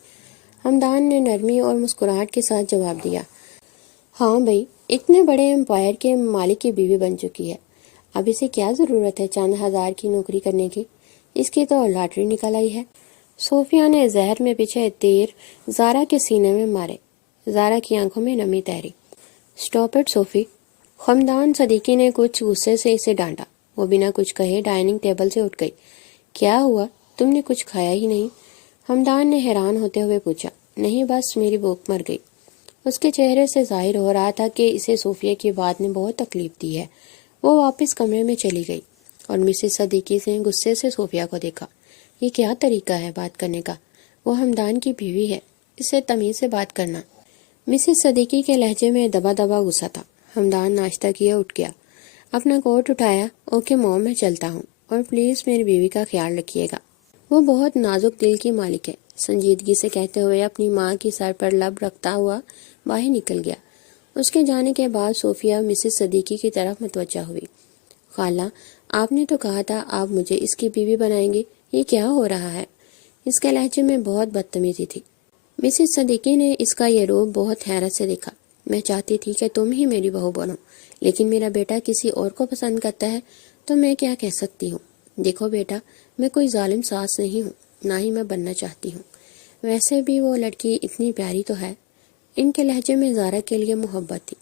ہمدان نے نرمی اور مسکراہٹ کے ساتھ جواب دیا. ہاں بھائی، اتنے بڑے امپائر کے مالک کی بیوی بن چکی ہے، اب اسے کیا ضرورت ہے چند ہزار کی نوکری کرنے کی. اس کی تو لاٹری نکل آئی ہے. صوفیہ نے زہر میں پیچھے تیر زارا کے سینے میں مارے. زارا کی آنکھوں میں نمی تیری. سٹاپ اٹ صوفی. ہمدان صدیقی نے کچھ غصے سے اسے ڈانٹا. وہ بنا کچھ کہے ڈائننگ ٹیبل سے اٹھ گئی. کیا ہوا، تم نے کچھ کھایا ہی نہیں؟ ہمدان نے حیران ہوتے ہوئے پوچھا. نہیں، بس میری بھوک مر گئی. اس کے چہرے سے ظاہر ہو رہا تھا کہ اسے صوفیہ کی بات نے بہت تکلیف دی ہے. وہ واپس کمرے میں چلی گئی اور مسز صدیقی سے غصے سے صوفیہ کو دیکھا. یہ کیا طریقہ ہے بات کرنے کا؟ وہ ہمدان کی بیوی ہے، اس سے تمیز سے بات کرنا. مسز صدیقی کے لہجے میں دبا دبا غصہ تھا. ہمدان ناشتہ کیے اٹھ گیا، اپنا کوٹ اٹھایا. اوکے موم، میں چلتا ہوں، اور پلیز میری بیوی کا خیال رکھیے گا. وہ بہت نازک دل کی مالک ہے، سنجیدگی سے کہتے ہوئے اپنی ماں کی سر پر لب رکھتا ہوا باہر نکل گیا. اس کے جانے کے بعد صوفیہ مسز صدیقی کی طرف متوجہ ہوئی. خالہ، آپ نے تو کہا تھا آپ مجھے اس کی بیوی بنائیں گی، یہ کیا ہو رہا ہے؟ اس کے لہجے میں بہت بدتمیزی تھی. مسز صدیقی نے اس کا یہ روپ بہت حیرت سے دیکھا. میں چاہتی تھی کہ تم ہی میری بہو بنو، لیکن میرا بیٹا کسی اور کو پسند کرتا ہے تو میں کیا کہہ سکتی ہوں. دیکھو بیٹا، میں کوئی ظالم ساس نہیں ہوں، نہ ہی میں بننا چاہتی ہوں. ویسے بھی وہ لڑکی اتنی پیاری تو ہے. ان کے لہجے میں زارا کے لیے محبت تھی.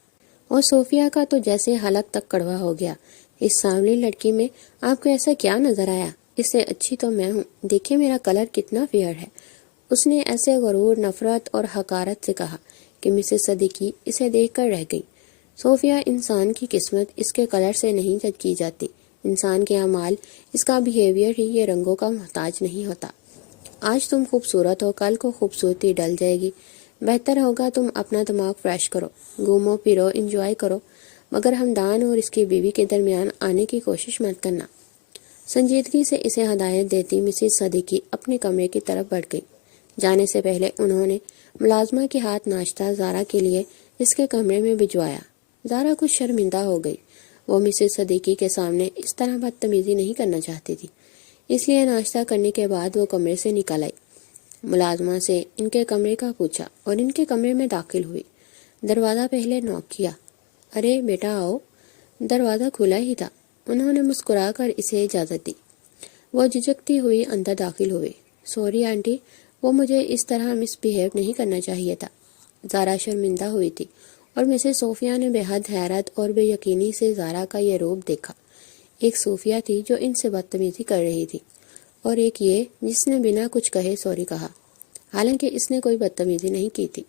اور صوفیہ کا تو جیسے حلق تک کڑوا ہو گیا. اس سانولی لڑکی میں آپ کو ایسا کیا نظر آیا؟ اس سے اچھی تو میں ہوں، دیکھیں میرا کلر کتنا فیئر ہے. اس نے ایسے غرور، نفرت اور حقارت سے کہا کہ مسز صدیقی اسے دیکھ کر رہ گئی. صوفیہ، انسان کی قسمت اس کے کلر سے نہیں جج کی جاتی. انسان کے اعمال، اس کا بیہیویئر ہی یہ رنگوں کا محتاج نہیں ہوتا. آج تم خوبصورت ہو، کل کو خوبصورتی ڈل جائے گی. بہتر ہوگا تم اپنا دماغ فریش کرو، گھومو پھرو، انجوائے کرو، مگر ہمدان اور اس کی بیوی کے درمیان آنے کی کوشش مت کرنا. سنجیدگی سے اسے ہدایت دیتی مسز صدیقی اپنے کمرے کی طرف بڑھ گئی. جانے سے پہلے انہوں نے ملازمہ کے ہاتھ ناشتہ زارا کے لیے اس کے کمرے میں بھجوایا. زارا کچھ شرمندہ ہو گئی. وہ مسز صدیقی کے سامنے اس طرح بدتمیزی نہیں کرنا چاہتی تھی، اس لیے ناشتہ کرنے کے بعد وہ کمرے سے نکل آئی. ملازمہ سے ان کے کمرے کا پوچھا اور ان کے کمرے میں داخل ہوئی. دروازہ پہلے نوک کیا. ارے بیٹا آؤ. دروازہ کھلا ہی تھا۔ انہوں نے مسکرا کر اسے اجازت دی۔ وہ جھجکتی ہوئی اندر داخل ہوئی۔ سوری آنٹی، وہ مجھے اس طرح مس بیہیو نہیں کرنا چاہیے تھا۔ زارا شرمندہ ہوئی تھی اور مسز صوفیہ نے بے حد حیرت اور بے یقینی سے زارا کا یہ روپ دیکھا۔ ایک صوفیہ تھی جو ان سے بدتمیزی کر رہی تھی، اور ایک یہ جس نے بنا کچھ کہے سوری کہا، حالانکہ اس نے کوئی بدتمیزی نہیں کی تھی۔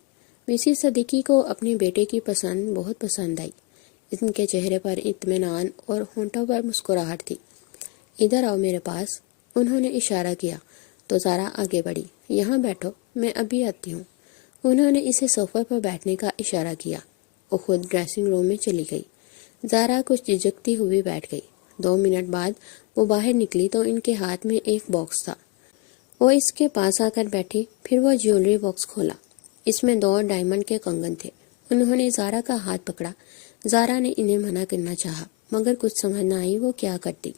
مسز صدیقی کو اپنے بیٹے کی پسند بہت پسند آئی۔ ان کے چہرے پر اطمینان اور ہونٹوں پر مسکراہٹ تھی۔ ادھر آؤ میرے پاس، انہوں نے اشارہ کیا تو زارا آگے بڑھی۔ یہاں بیٹھو، میں ابھی آتی ہوں۔ انہوں نے اسے صوفے پر بیٹھنے کا اشارہ کیا۔ وہ خود ڈریسنگ روم میں چلی گئی۔ زارا کچھ جھجکتی ہوئی بیٹھ گئی۔ 2 منٹ بعد وہ باہر نکلی تو ان کے ہاتھ میں ایک باکس تھا۔ وہ اس کے پاس آ کر بیٹھی، پھر وہ جیولری باکس کھولا۔ اس میں 2 ڈائمنڈ کے کنگن تھے۔ انہوں نے زارا کا ہاتھ پکڑا۔ زارا نے انہیں منع کرنا چاہا، مگر کچھ سمجھ نہ آئی وہ کیا کرتی۔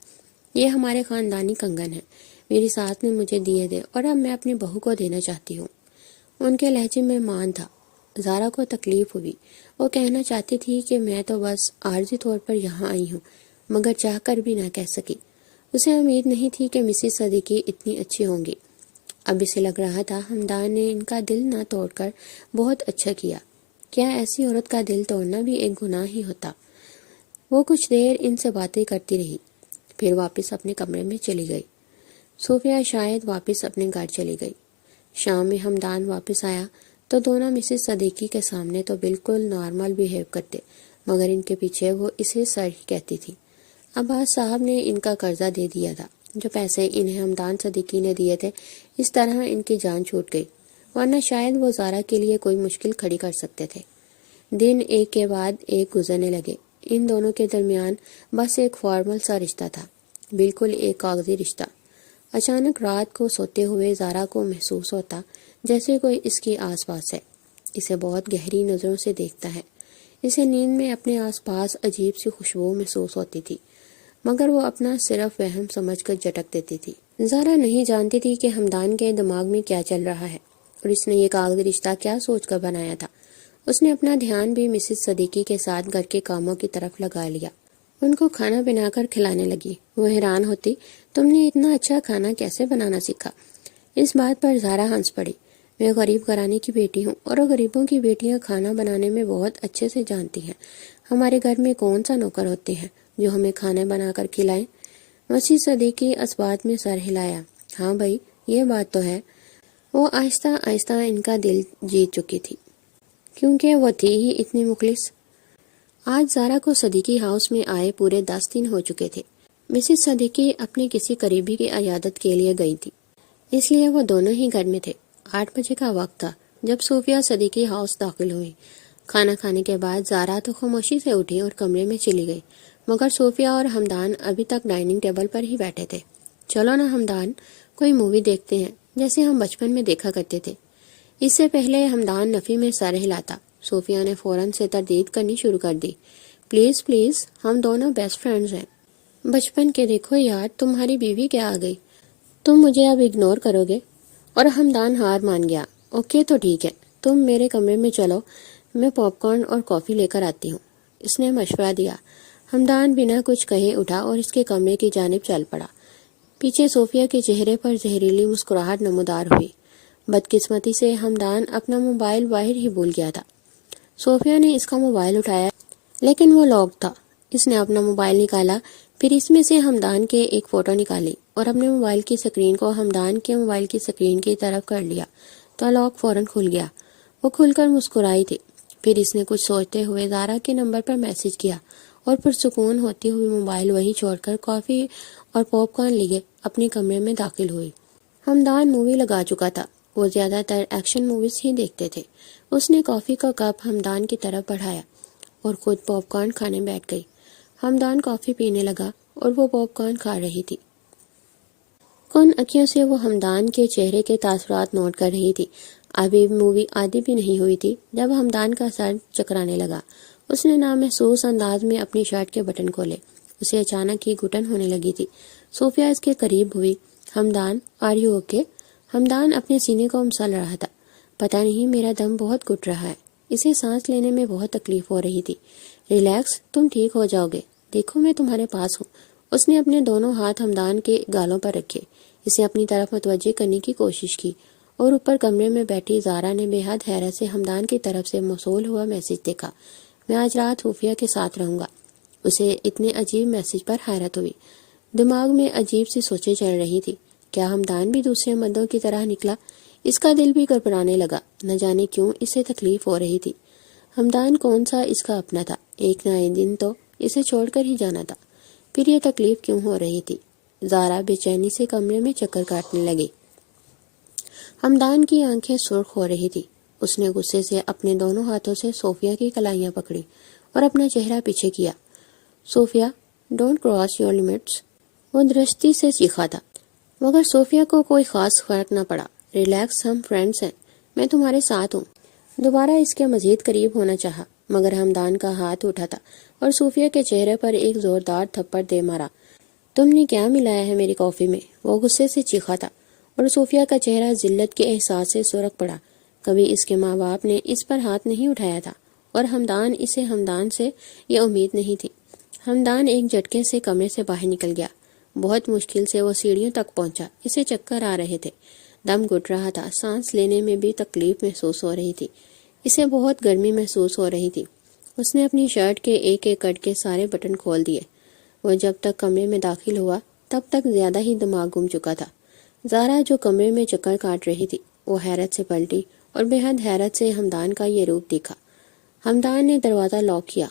یہ ہمارے خاندانی کنگن ہیں، میری ساس نے مجھے دیے تھے اور اب میں اپنی بہو کو دینا چاہتی ہوں۔ ان کے لہجے میں مان تھا۔ زارا کو تکلیف ہوئی۔ وہ کہنا چاہتی تھی کہ میں تو بس عارضی طور پر یہاں آئی ہوں، مگر چاہ کر بھی نہ کہہ سکی۔ اسے امید نہیں تھی کہ مسز صدیقی اتنی اچھی ہوں گی۔ اب اسے لگ رہا تھا ہمدان نے ان کا دل نہ توڑ کر بہت اچھا کیا۔ کیا ایسی عورت کا دل توڑنا بھی ایک گناہ ہی ہوتا؟ وہ کچھ دیر ان سے باتیں کرتی رہی، پھر واپس اپنے کمرے میں چلی گئی۔ صوفیہ شاید واپس اپنے گھر چلی گئی۔ شام میں ہمدان واپس آیا تو دونوں مسز صدیقی کے سامنے تو بالکل نارمل بیہیو کرتے، مگر ان کے پیچھے وہ اسے سر ہی کہتی تھی۔ عباس صاحب نے ان کا قرضہ دے دیا تھا، جو پیسے انہیں ہمدان صدیقی نے دیے تھے۔ اس طرح ان کی جان چھوٹ گئی، ورنہ شاید وہ زارا کے لیے کوئی مشکل کھڑی کر سکتے تھے۔ دن ایک کے بعد ایک گزرنے لگے۔ ان دونوں کے درمیان بس ایک فارمل سا رشتہ تھا، بالکل ایک کاغذی رشتہ۔ اچانک رات کو سوتے ہوئے زارا کو محسوس ہوتا جیسے کوئی اس کی آس پاس ہے، اسے بہت گہری نظروں سے دیکھتا ہے۔ اسے نیند میں اپنے آس پاس عجیب سی خوشبو محسوس ہوتی تھی، مگر وہ اپنا صرف وہم سمجھ کر جھٹک دیتی تھی۔ زارا نہیں جانتی تھی کہ ہمدان کے دماغ میں کیا چل رہا ہے اور اس نے یہ کاغذی رشتہ کیا سوچ کر بنایا تھا۔ اس نے اپنا دھیان بھی مسز صدیقی کے ساتھ گھر کے کاموں کی طرف لگا لیا۔ ان کو کھانا بنا کر کھلانے لگی۔ وہ حیران ہوتی، تم نے اتنا اچھا کھانا کیسے بنانا سیکھا؟ اس بات پر زارا ہنس پڑی۔ میں غریب گھرانے کی بیٹی ہوں اور غریبوں کی بیٹیاں کھانا بنانے میں بہت اچھے سے جانتی ہیں۔ ہمارے گھر میں کون سا نوکر ہوتے ہیں جو ہمیں کھانا بنا کر کھلائیں؟ مسز صدیقی اس بات میں سر ہلایا۔ ہاں بھائی، یہ بات تو ہے۔ وہ آہستہ آہستہ ان کا دل جیت چکی تھی، کیونکہ وہ تھی ہی اتنی مخلص۔ آج زارا کو صدیقی ہاؤس میں آئے پورے 10 دن ہو چکے تھے۔ مسز صدیقی اپنے کسی قریبی کی عیادت کے لیے گئی تھی، اس لیے وہ دونوں ہی گھر میں تھے۔ 8 بجے کا وقت تھا جب صوفیہ صدیقی ہاؤس داخل ہوئی۔ کھانا کھانے کے بعد زارا تو خاموشی سے اٹھی اور کمرے میں چلی گئی، مگر صوفیہ اور ہمدان ابھی تک ڈائننگ ٹیبل پر ہی بیٹھے تھے۔ چلو نا ہمدان، کوئی مووی دیکھتے ہیں جیسے ہم بچپن میں دیکھا کرتے تھے۔ اس سے پہلے ہمدان نفی میں سر ہلاتا، صوفیہ نے فوراً سے تردید کرنی شروع کر دی۔ پلیز پلیز، ہم دونوں بیسٹ فرینڈز ہیں۔ بچپن کے دیکھو یار، تمہاری بیوی کیا آ گئی، تم مجھے اب اگنور کرو گے؟ اور ہمدان ہار مان گیا۔ اوکے تو ٹھیک ہے، تم میرے کمرے میں چلو، میں پاپ کارن اور کافی لے کر آتی ہوں، اس نے مشورہ دیا۔ ہمدان بنا کچھ کہے اٹھا اور اس کے کمرے کی جانب چل پڑا۔ پیچھے صوفیہ کے چہرے پر زہریلی مسکراہٹ نمودار ہوئی۔ بدقسمتی سے ہمدان اپنا موبائل باہر ہی بھول گیا تھا۔ صوفیہ نے اس کا موبائل اٹھایا، لیکن وہ لاک تھا۔ اس نے اپنا موبائل نکالا، پھر اس میں سے ہمدان کے ایک فوٹو نکالی اور اپنے موبائل کی سکرین کو ہمدان کے موبائل کی سکرین کی طرف کر لیا تو لاک فوراً کھل گیا۔ وہ کھل کر مسکرائی تھی۔ پھر اس نے کچھ سوچتے ہوئے زارا کے نمبر پر میسج کیا اور پرسکون ہوتی ہوئی موبائل وہی چھوڑ کر کافی اور پاپ کارن لیے اپنے کمرے میں داخل ہوئی۔ ہمدان مووی لگا چکا تھا، وہ زیادہ تر ایکشن موویز ہی دیکھتے تھے۔ اس نے کافی کا کپ ہمدان کی طرف بڑھایا اور خود پاپ کارن کھانے بیٹھ گئی۔ ہمدان کافی پینے لگا اور وہ پاپ کارن کھا رہی تھی۔ کن اکھیوں سے وہ ہمدان کے چہرے کے تاثرات نوٹ کر رہی تھی۔ ابھی مووی آدھی بھی نہیں ہوئی تھی جب ہمدان کا سر چکرانے لگا۔ اس نے نامحسوس انداز میں اپنی شرٹ کے بٹن کھولے۔ اسے اچانک ہی گھٹن ہونے لگی تھی۔ صوفیہ اس کے قریب ہوئی۔ Hamdan, are you okay? Hamdan اپنے سینے کو مسل رہا تھا۔ پتہ نہیں، میرا دم بہت گھٹ رہا ہے۔ اسے سانس لینے میں بہت تکلیف ہو رہی تھی۔ ریلیکس، تم ٹھیک ہو جاؤ گے، دیکھو میں تمہارے پاس ہوں۔ اس نے اپنے دونوں ہاتھ ہمدان کے گالوں پر رکھے، اسے اپنی طرف متوجہ کرنے کی کوشش کی، اور اوپر کمرے میں بیٹھی زارا نے بے حد حیرت سے ہمدان کی طرف سے موصول ہوا میسج دیکھا۔ میں آج رات خفیہ کے ساتھ رہوں گا۔ اسے اتنے عجیب میسج پر حیرت ہوئی، دماغ میں عجیب سی سوچیں چل رہی تھی۔ کیا ہمدان بھی دوسرے مردوں کی طرح نکلا؟ اس کا دل بھی گھبرانے لگا، نہ جانے کیوں اسے تکلیف ہو رہی تھی۔ ہمدان کون سا اس کا اپنا تھا؟ ایک نہ ایک دن تو اسے چھوڑ کر ہی جانا تھا، پھر یہ تکلیف کیوں ہو رہی تھی؟ زارا بے چینی سے کمرے میں چکر کاٹنے لگی۔ ہمدان کی آنکھیں سرخ ہو رہی تھی۔ اس نے غصے سے اپنے دونوں ہاتھوں سے صوفیہ کی کلائیاں پکڑی اور اپنا چہرہ پیچھے کیا۔ صوفیہ، ڈونٹ کراس یور لمٹس، وہ درستی سے چیخا تھا، مگر صوفیہ کو کوئی خاص فرق نہ پڑا۔ ریلیکس، ہم فرینڈز ہیں، میں تمہارے ساتھ ہوں۔ دوبارہ اس کے مزید قریب ہونا چاہا، مگر ہمدان کا ہاتھ اٹھا تھا اور صوفیہ کے چہرے پر ایک زوردار تھپڑ دے مارا۔ تم نے کیا ملایا ہے میری کافی میں؟ وہ غصے سے چیخا تھا، اور صوفیہ کا چہرہ ذلت کے احساس سے سرخ پڑا۔ کبھی اس کے ماں باپ نے اس پر ہاتھ نہیں اٹھایا تھا، اور ہمدان سے یہ امید نہیں تھی۔ ہمدان ایک جھٹکے سے کمرے سے باہر نکل گیا۔ بہت مشکل سے وہ سیڑھیوں تک پہنچا۔ اسے چکر آ رہے تھے، دم گھٹ رہا تھا، سانس لینے میں بھی تکلیف محسوس ہو رہی تھی، اسے بہت گرمی محسوس ہو رہی تھی۔ اس نے اپنی شرٹ کے ایک ایک کٹ کے سارے بٹن کھول دیے۔ وہ جب تک کمرے میں داخل ہوا تب تک زیادہ ہی دماغ گم چکا تھا۔ زارا جو کمرے میں چکر کاٹ رہی تھی وہ حیرت سے پلٹی اور بے حد حیرت سے ہمدان کا یہ روپ دیکھا۔ ہمدان نے دروازہ لاک کیا۔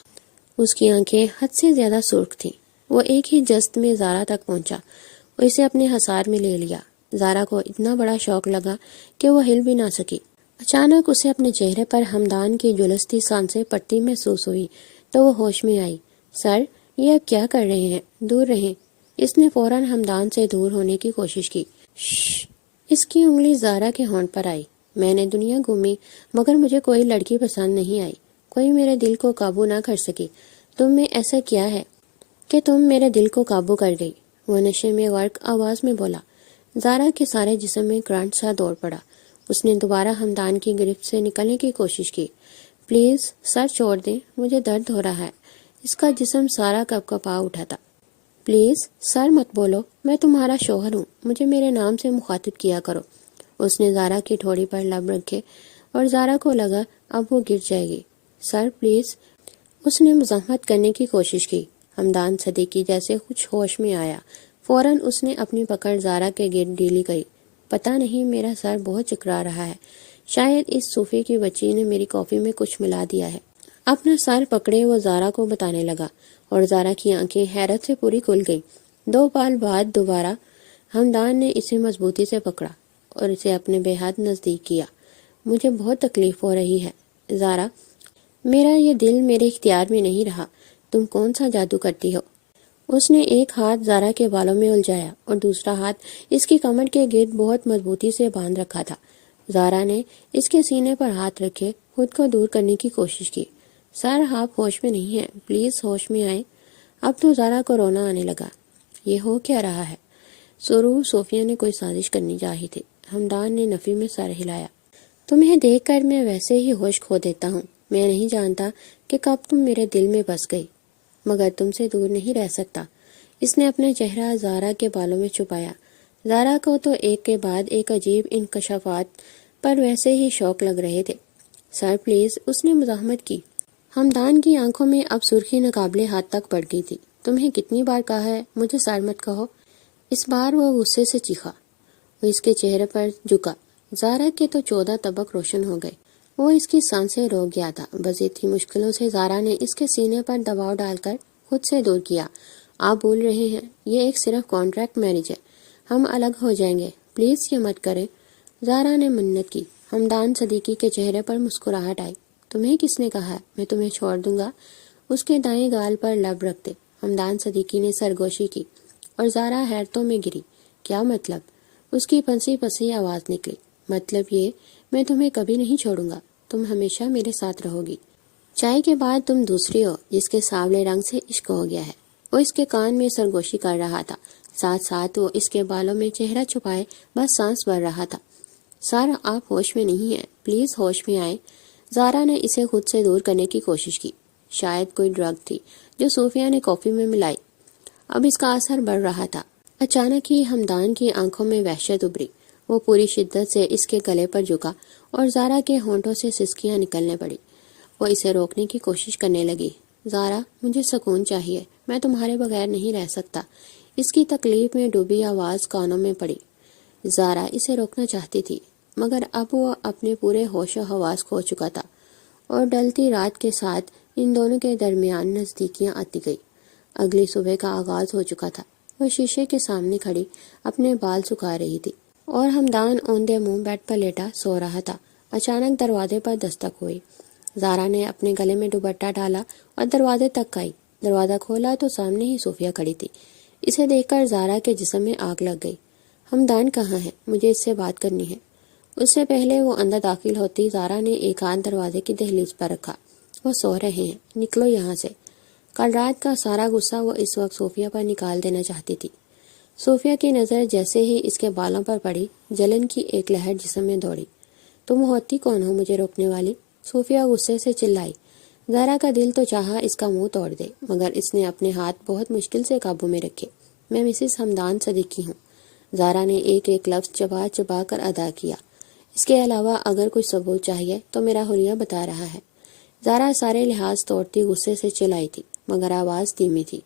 اس کی آنکھیں حد سے زیادہ سرخ تھیں۔ وہ ایک ہی جست میں زارا تک پہنچا اور اسے اپنے حصار میں لے لیا۔ زارا کو اتنا بڑا شوق لگا کہ وہ ہل بھی نہ سکی۔ اچانک اسے اپنے چہرے پر ہمدان کی جلستی سانسیں پڑتی محسوس ہوئی تو وہ ہوش میں آئی۔ سر، یہ اب کیا کر رہے ہیں؟ دور رہیں۔ اس نے فوراً ہمدان سے دور ہونے کی کوشش کی۔ شش! اس کی انگلی زارا کے ہونٹ پر آئی۔ میں نے دنیا گھومی مگر مجھے کوئی لڑکی پسند نہیں آئی، کوئی میرے دل کو قابو نہ کر سکی۔ تم میں ایسا کیا ہے کہ تم میرے دل کو قابو کر گئی؟ وہ نشے میں غرق آواز میں بولا۔ زارا کے سارے جسم میں کرنٹ سا دوڑ پڑا۔ اس نے دوبارہ ہمدان کی گرفت سے نکلنے کی کوشش کی۔ پلیز سر چھوڑ دیں، مجھے درد ہو رہا ہے۔ اس کا جسم سارا کپ کپا اٹھا تھا۔ پلیز سر مت بولو، میں تمہارا شوہر ہوں، مجھے میرے نام سے مخاطب کیا کرو۔ اس نے زارا کی ٹھوڑی پر لب رکھے اور زارا کو لگا اب وہ گر جائے گی۔ سر پلیز، اس نے مزاحمت کرنے کی کوشش کی۔ ہمدان صدیقی جیسے کچھ ہوش میں آیا، فوراً اس نے اپنی پکڑ زارا کے گرد ڈھیلی کری۔ پتہ نہیں، میرا سر بہت چکرا رہا ہے، شاید اس صوفی کی بچی نے میری کافی میں کچھ ملا دیا ہے۔ اپنا سر پکڑے وہ زارا کو بتانے لگا، اور زارا کی آنکھیں حیرت سے پوری کھل گئیں۔ 2 پال بعد دوبارہ ہمدان نے اسے مضبوطی سے پکڑا اور اسے اپنے بے حد نزدیک کیا۔ مجھے بہت تکلیف ہو رہی ہے زارا، میرا یہ دل میرے اختیار میں نہیں رہا، تم کون سا جادو کرتی ہو؟ اس نے ایک ہاتھ زارا کے بالوں میں الجھایا اور دوسرا ہاتھ اس کی کمر کے گرد بہت مضبوطی سے باندھ رکھا تھا۔ زارا نے اس کے سینے پر ہاتھ رکھے خود کو دور کرنے کی کوشش کی۔ سر، آپ ہوش میں نہیں ہیں، پلیز ہوش میں آئیں۔ اب تو زارا کو رونا آنے لگا۔ یہ ہو کیا رہا ہے؟ ضرور صوفیہ نے کوئی سازش کرنی چاہی تھی۔ ہمدان نے نفی میں سر ہلایا۔ تمہیں دیکھ کر میں ویسے ہی ہوش کھو دیتا ہوں۔ میں نہیں جانتا کہ کب تم میرے دل میں بس گئی، مگر تم سے دور نہیں رہ سکتا۔ اس نے اپنا چہرہ زارا کے بالوں میں چھپایا۔ زارا کو تو ایک کے بعد ایک عجیب انکشافات پر ویسے ہی شوق لگ رہے تھے۔ سر پلیز، اس نے مزاحمت کی۔ ہمدان کی آنکھوں میں اب سرخی ناقابل حد تک بڑھ گئی تھی۔ تمہیں کتنی بار کہا ہے مجھے سر مت کہو؟ اس بار وہ غصے سے چیخا۔ وہ اس کے چہرے پر جھکا۔ زارا کے تو 14 طبق روشن ہو گئے۔ وہ اس کی سانسیں روک گیا تھا۔ بس اتنی مشکلوں سے زارا نے اس کے سینے پر دباؤ ڈال کر خود سے دور کیا۔ آپ بول رہے ہیں یہ ایک صرف کانٹریکٹ میرج ہے، ہم الگ ہو جائیں گے، پلیز یہ مت کریں۔ زارا نے منت کی۔ ہمدان صدیقی کے چہرے پر مسکراہٹ آئی۔ تمہیں کس نے کہا میں تمہیں چھوڑ دوں گا؟ اس کے دائیں گال پر لب رکھتے ہمدان صدیقی نے سرگوشی کی اور زارا حیرتوں میں گری۔ کیا مطلب؟ اس کی پنسی پنسی آواز نکلی۔ مطلب یہ، میں تمہیں کبھی نہیں چھوڑوں گا، تم ہمیشہ میرے ساتھ رہو گی۔ چائے کے بعد تم دوسری ہو جس کے سانولے رنگ سے عشق ہو گیا ہے۔ وہ اس کے کان میں سرگوشی کر رہا تھا، ساتھ ساتھ وہ اس کے بالوں میں چہرہ چھپائے بس سانس بھر رہا تھا۔ سر، آپ ہوش میں نہیں ہیں، پلیز ہوش میں آئیں۔ زارا نے اسے خود سے دور کرنے کی کوشش کی۔ شاید کوئی ڈرگ تھی جو صوفیہ نے کافی میں ملائی۔ اب اس کا اثر بڑھ رہا تھا۔ اچانک ہی ہمدان کی آنکھوں میں وحشت ابھری۔ وہ پوری شدت سے اس کے گلے پر جھکا اور زارا کے ہونٹوں سے سسکیاں نکلنے پڑی۔ وہ اسے روکنے کی کوشش کرنے لگی۔ زارا، مجھے سکون چاہیے، میں تمہارے بغیر نہیں رہ سکتا۔ اس کی تکلیف میں ڈوبی آواز کانوں میں پڑی۔ زارا اسے روکنا چاہتی تھی، مگر اب وہ اپنے پورے ہوش و حواس کھو چکا تھا، اور ڈلتی رات کے ساتھ ان دونوں کے درمیان نزدیکیاں آتی گئی۔ اگلی صبح کا آغاز ہو چکا تھا۔ وہ شیشے کے سامنے کھڑی اپنے بال سکھا رہی تھی اور ہمدان اوندے منہ بیڈ پر لیٹا سو رہا تھا۔ اچانک دروازے پر دستک ہوئی۔ زارا نے اپنے گلے میں دوپٹہ ڈالا اور دروازے تک آئی۔ دروازہ کھولا تو سامنے ہی صوفیہ کھڑی تھی۔ اسے دیکھ کر زارا کے جسم میں آگ لگ گئی۔ ہمدان کہاں ہے؟ مجھے اس سے بات کرنی ہے۔ اس سے پہلے وہ اندر داخل ہوتی زارا نے ایک ہاتھ دروازے کی دہلیز پر رکھا۔ وہ سو رہے ہیں، نکلو یہاں سے۔ کل رات کا سارا غصہ وہ اس وقت صوفیہ پر نکال دینا چاہتی تھی۔ صوفیہ کی نظر جیسے ہی اس کے بالوں پر پڑی، جلن کی ایک لہر جسم میں دوڑی۔ تم ہوتی کون ہو مجھے روکنے والی؟ صوفیہ غصے سے چلائی۔ زارا کا دل تو چاہا اس کا منہ توڑ دے، مگر اس نے اپنے ہاتھ بہت مشکل سے قابو میں رکھے۔ میں مسز ہمدان صدیقی ہوں۔ زارا نے ایک ایک لفظ چبا چبا کر ادا کیا۔ اس کے علاوہ اگر کچھ ثبوت چاہیے تو میرا حلیہ بتا رہا ہے۔ زارا سارے لحاظ توڑتی غصے سے چلائی تھی، مگر آواز دھیمی تھی۔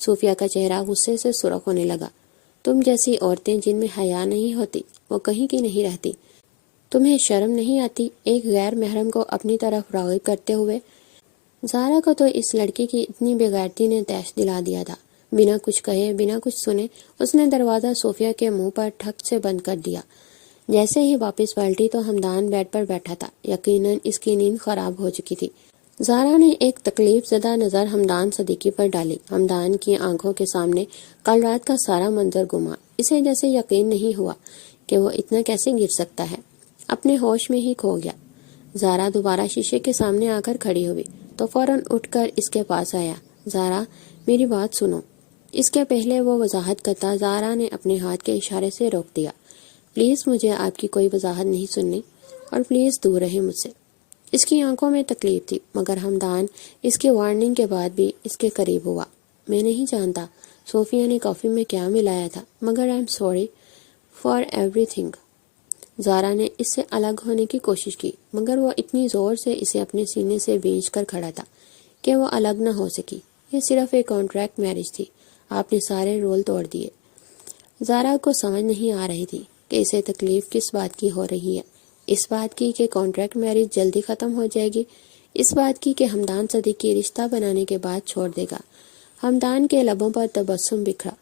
صوفیہ کا چہرہ غصے سے سرخ ہونے لگا۔ تم جیسی عورتیں جن میں حیا نہیں ہوتی وہ کہیں کی نہیں رہتی۔ تمہیں شرم نہیں آتی ایک غیر محرم کو اپنی طرف راغب کرتے ہوئے؟ زارا کو تو اس لڑکی کی اتنی بےغیرتی نے تیش دلا دیا تھا۔ بنا کچھ کہے، بنا کچھ سنے، اس نے دروازہ صوفیہ کے منہ پر ٹھک سے بند کر دیا۔ جیسے ہی واپس پلٹی تو ہمدان بیڈ پر بیٹھا تھا۔ یقیناً اس کی نیند خراب ہو چکی تھی۔ زارا نے ایک تکلیف زدہ نظر ہمدان صدیقی پر ڈالی۔ ہمدان کی آنکھوں کے سامنے کل رات کا سارا منظر گھما۔ اسے جیسے یقین نہیں ہوا کہ وہ اتنا کیسے گر سکتا ہے۔ اپنے ہوش میں ہی کھو گیا۔ زارا دوبارہ شیشے کے سامنے آ کر کھڑی ہوئی تو فوراً اٹھ کر اس کے پاس آیا۔ زارا، میری بات سنو۔ اس کے پہلے وہ وضاحت کرتا، زارا نے اپنے ہاتھ کے اشارے سے روک دیا۔ پلیز مجھے آپ کی کوئی وضاحت نہیں سننی، اور پلیز دور رہے مجھ سے۔ اس کی آنکھوں میں تکلیف تھی، مگر ہمدان اس کی وارننگ کے بعد بھی اس کے قریب ہوا۔ میں نہیں جانتا صوفیہ نے کافی میں کیا ملایا تھا، مگر آئی ایم سوری فار ایوری تھنگ۔ زارا نے اس سے الگ ہونے کی کوشش کی، مگر وہ اتنی زور سے اسے اپنے سینے سے بھینچ کر کھڑا تھا کہ وہ الگ نہ ہو سکی۔ یہ صرف ایک کانٹریکٹ میرج تھی، آپ نے سارے رول توڑ دیے۔ زارا کو سمجھ نہیں آ رہی تھی کہ اسے تکلیف کس بات کی ہو رہی ہے۔ اس بات کی کہ کانٹریکٹ میرج جلدی ختم ہو جائے گی، اس بات کی کہ ہمدان صدیقی رشتہ بنانے کے بعد چھوڑ دے گا۔ ہمدان کے لبوں پر تبسم بکھرا۔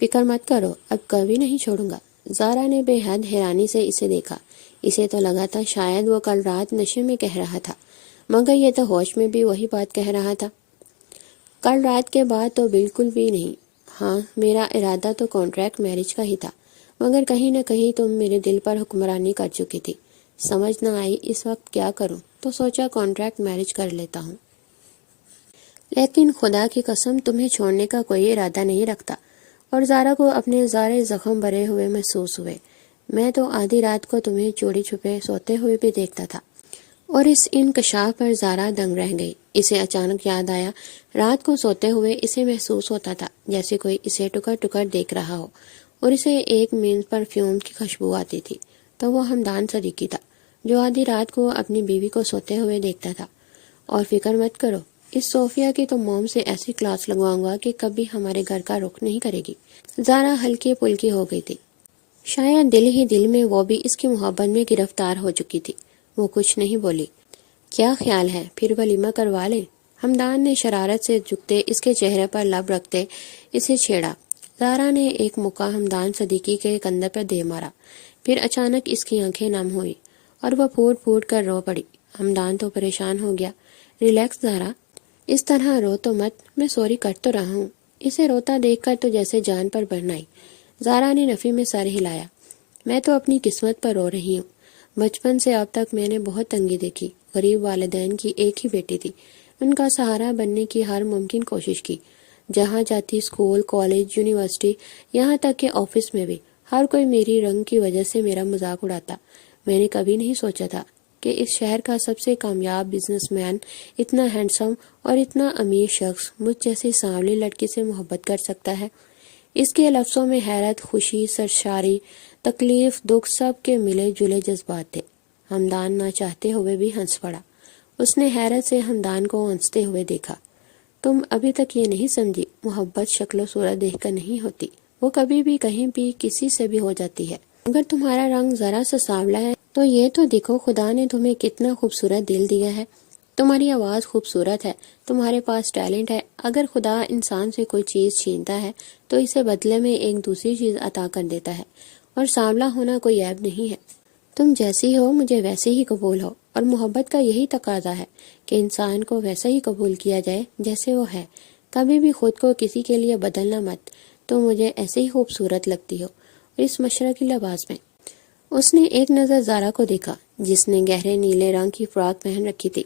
فکر مت کرو، اب کبھی نہیں چھوڑوں گا۔ زارا نے بے حد حیرانی سے اسے دیکھا۔ اسے تو لگا تھا شاید وہ کل رات نشے میں کہہ رہا تھا، مگر یہ تو ہوش میں بھی وہی بات کہہ رہا تھا۔ کل رات کے بعد تو بالکل بھی نہیں۔ ہاں، میرا ارادہ تو کانٹریکٹ میرج کا ہی تھا، مگر کہیں نہ کہیں تم میرے دل پر حکمرانی کر چکی تھی۔ سمجھ نہ آئی اس وقت کیا کروں، تو سوچا کانٹریکٹ میرج کر لیتا ہوں۔ لیکن خدا کی قسم تمہیں چھوڑنے کا کوئی ارادہ نہیں رکھتا۔ اور زارا کو اپنے زارے زخم بھرے ہوئے محسوس ہوئے۔ میں تو آدھی رات کو تمہیں چوری چھپے سوتے ہوئے بھی دیکھتا تھا۔ اور اس انکشاف پر زارا دنگ رہ گئی۔ اسے اچانک یاد آیا، رات کو سوتے ہوئے اسے محسوس ہوتا تھا جیسے کوئی اسے ٹکر ٹکر دیکھ رہا ہو، اور اسے ایک مینز پرفیوم کی خوشبو آتی تھی۔ تو وہ ہمدان صدیقی تھا جو آدھی رات کو اپنی بیوی کو سوتے ہوئے دیکھتا تھا۔ اور فکر مت کرو، اس صوفیہ کی تو موم سے ایسی کلاس لگواؤں گا کہ کبھی ہمارے گھر کا رخ نہیں کرے گی۔ زارا ہلکی پلکی ہو گئی تھی۔ شاید دل ہی دل میں وہ بھی اس کی محبت میں گرفتار ہو چکی تھی۔ وہ کچھ نہیں بولی۔ کیا خیال ہے پھر ولیمہ کروا لیں؟ ہمدان نے شرارت سے جھکتے اس کے چہرے پر لب رکھتے اسے چھیڑا۔ زارا نے ایک مکہ ہمدان صدیقی کے کندھے پر دے مارا، پھر اچانک اس کی آنکھیں نم ہوئی اور وہ پھوٹ پھوٹ کر رو پڑی۔ ہمدان تو پریشان ہو گیا۔ ریلیکس زارا، اس طرح رو تو مت، میں سوری کر تو رہا ہوں۔ اسے روتا دیکھ کر تو جیسے جان پر بڑھنا آئی۔ زارا نے نفی میں سر ہلایا۔ میں تو اپنی قسمت پر رو رہی ہوں۔ بچپن سے اب تک میں نے بہت تنگی دیکھی۔ غریب والدین کی ایک ہی بیٹی تھی۔ ان کا سہارا بننے کی ہر ممکن کوشش کی۔ جہاں جاتی اسکول، کالج، یونیورسٹی، یہاں تک کہ آفس میں بھی ہر کوئی میری رنگ کی وجہ سے میرا مذاق اڑاتا۔ میں نے کبھی نہیں سوچا تھا کہ اس شہر کا سب سے کامیاب بزنس مین اتنا ہینڈسم اور اتنا امیر شخص مجھ جیسی سانولی لڑکی سے محبت کر سکتا ہے۔ اس کے لفظوں میں حیرت، خوشی، سرشاری، تکلیف، دکھ سب کے ملے جلے جذبات تھے۔ ہمدان نہ چاہتے ہوئے بھی ہنس پڑا۔ اس نے حیرت سے ہمدان کو ہنستے ہوئے دیکھا۔ تم ابھی تک یہ نہیں سمجھی، محبت شکل و صورت دیکھ کر نہیں ہوتی، وہ کبھی بھی کہیں بھی کسی سے بھی ہو جاتی ہے۔ اگر تمہارا رنگ ذرا سا سانولا ہے تو یہ تو دیکھو خدا نے تمہیں کتنا خوبصورت دل دیا ہے، تمہاری آواز خوبصورت ہے، تمہارے پاس ٹیلنٹ ہے۔ اگر خدا انسان سے کوئی چیز چھینتا ہے تو اسے بدلے میں ایک دوسری چیز عطا کر دیتا ہے، اور سانولا ہونا کوئی عیب نہیں ہے۔ تم جیسی ہو مجھے ویسے ہی قبول ہو، اور محبت کا یہی تقاضا ہے کہ انسان کو ویسا ہی قبول کیا جائے جیسے وہ ہے۔ کبھی بھی خود کو کسی کے لیے بدلنا مت، تو مجھے ایسے ہی خوبصورت لگتی ہو۔ اور اس مشرقی لباس میں اس نے ایک نظر زارا کو دیکھا، جس نے گہرے نیلے رنگ کی فراک پہن رکھی تھی۔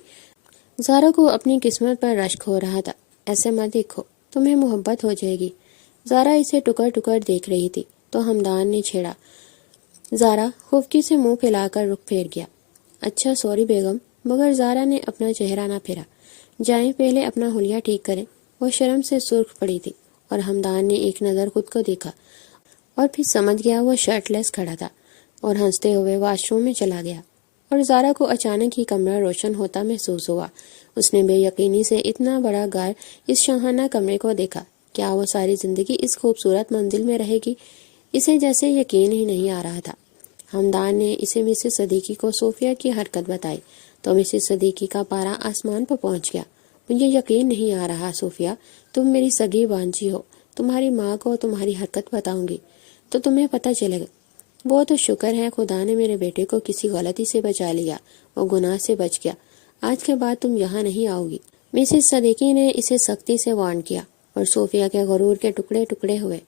زارا کو اپنی قسمت پر رشک ہو رہا تھا۔ ایسے مت دیکھو، تمہیں محبت ہو جائے گی۔ زارا اسے ٹکر ٹکر دیکھ رہی تھی تو ہمدان نے چھیڑا۔ زارا خوفکی سے منہ پھیلا کر رخ پھیر گیا۔ اچھا سوری بیگم، مگر زارا نے اپنا چہرہ نہ پھیرا۔ جائیں پہلے اپنا حلیہ ٹھیک کریں۔ وہ شرم سے سرخ پڑی تھی، اور ہمدان نے ایک نظر خود کو دیکھا اور پھر سمجھ گیا وہ شرٹ لیس کھڑا تھا، اور ہنستے ہوئے واش روم میں چلا گیا۔ اور زارا کو اچانک ہی کمرہ روشن ہوتا محسوس ہوا۔ اس نے بے یقینی سے اتنا بڑا گھر، اس شاہانہ کمرے کو دیکھا۔ کیا وہ ساری زندگی اس خوبصورت منزل میں رہے گی؟ اسے جیسے یقین ہی نہیں آ رہا تھا۔ ہمدان نے اسے مسز صدیقی کو صوفیہ کی حرکت بتائی تو مسز صدیقی کا پارا آسمان پر پہنچ گیا۔ مجھے یقین نہیں آ رہا صوفیہ، تم میری سگی بانجی ہو، تمہاری ماں کو تمہاری حرکت بتاؤں گی تو تمہیں پتہ چلے گا۔ وہ تو شکر ہے خدا نے میرے بیٹے کو کسی غلطی سے بچا لیا، وہ گناہ سے بچ گیا۔ آج کے بعد تم یہاں نہیں آؤ گی۔ مسز صدیقی نے اسے سختی سے وارن کیا، اور صوفیہ کے غرور کے ٹکڑے ٹکڑے ہوئے۔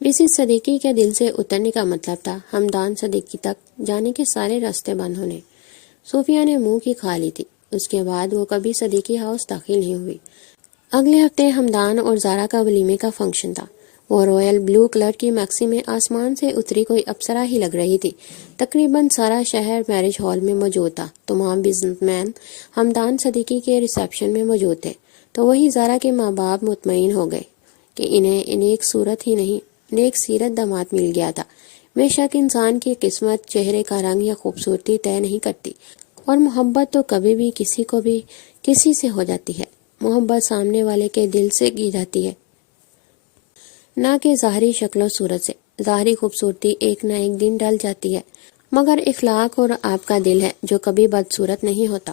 مسز صدیقی کے دل سے اترنے کا مطلب تھا ہمدان صدیقی تک جانے کے سارے راستے بند ہونے۔ صوفیہ نے منہ کی کھا لی تھی۔ اس کے بعد وہ کبھی صدیقی ہاؤس داخل نہیں ہوئی۔ اگلے ہفتے ہمدان اور زارا کا ولیمے کا فنکشن تھا۔ وہ رائل بلو کلر کی میکسی میں آسمان سے اتری کوئی اپسرا ہی لگ رہی تھی۔ تقریباً سارا شہر میرج ہال میں موجود تھا۔ تمام بزنس مین ہمدان صدیقی کے ریسیپشن میں موجود تھے، تو وہی زارا کے ماں باپ مطمئن ہو گئے کہ انہیں نیک صورت ہی نہیں، نیک سیرت داماد مل گیا تھا۔ بے شک انسان کی قسمت چہرے کا رنگ یا خوبصورتی طے نہیں کرتی، اور محبت تو کبھی بھی کسی کو بھی کسی سے ہو جاتی ہے۔ محبت سامنے والے کے دل سے کی جاتی ہے، نہ کہ ظاہری شکل و صورت سے۔ ظاہری خوبصورتی ایک نہ ایک دن ڈل جاتی ہے، مگر اخلاق اور آپ کا دل ہے جو کبھی بدصورت نہیں ہوتا۔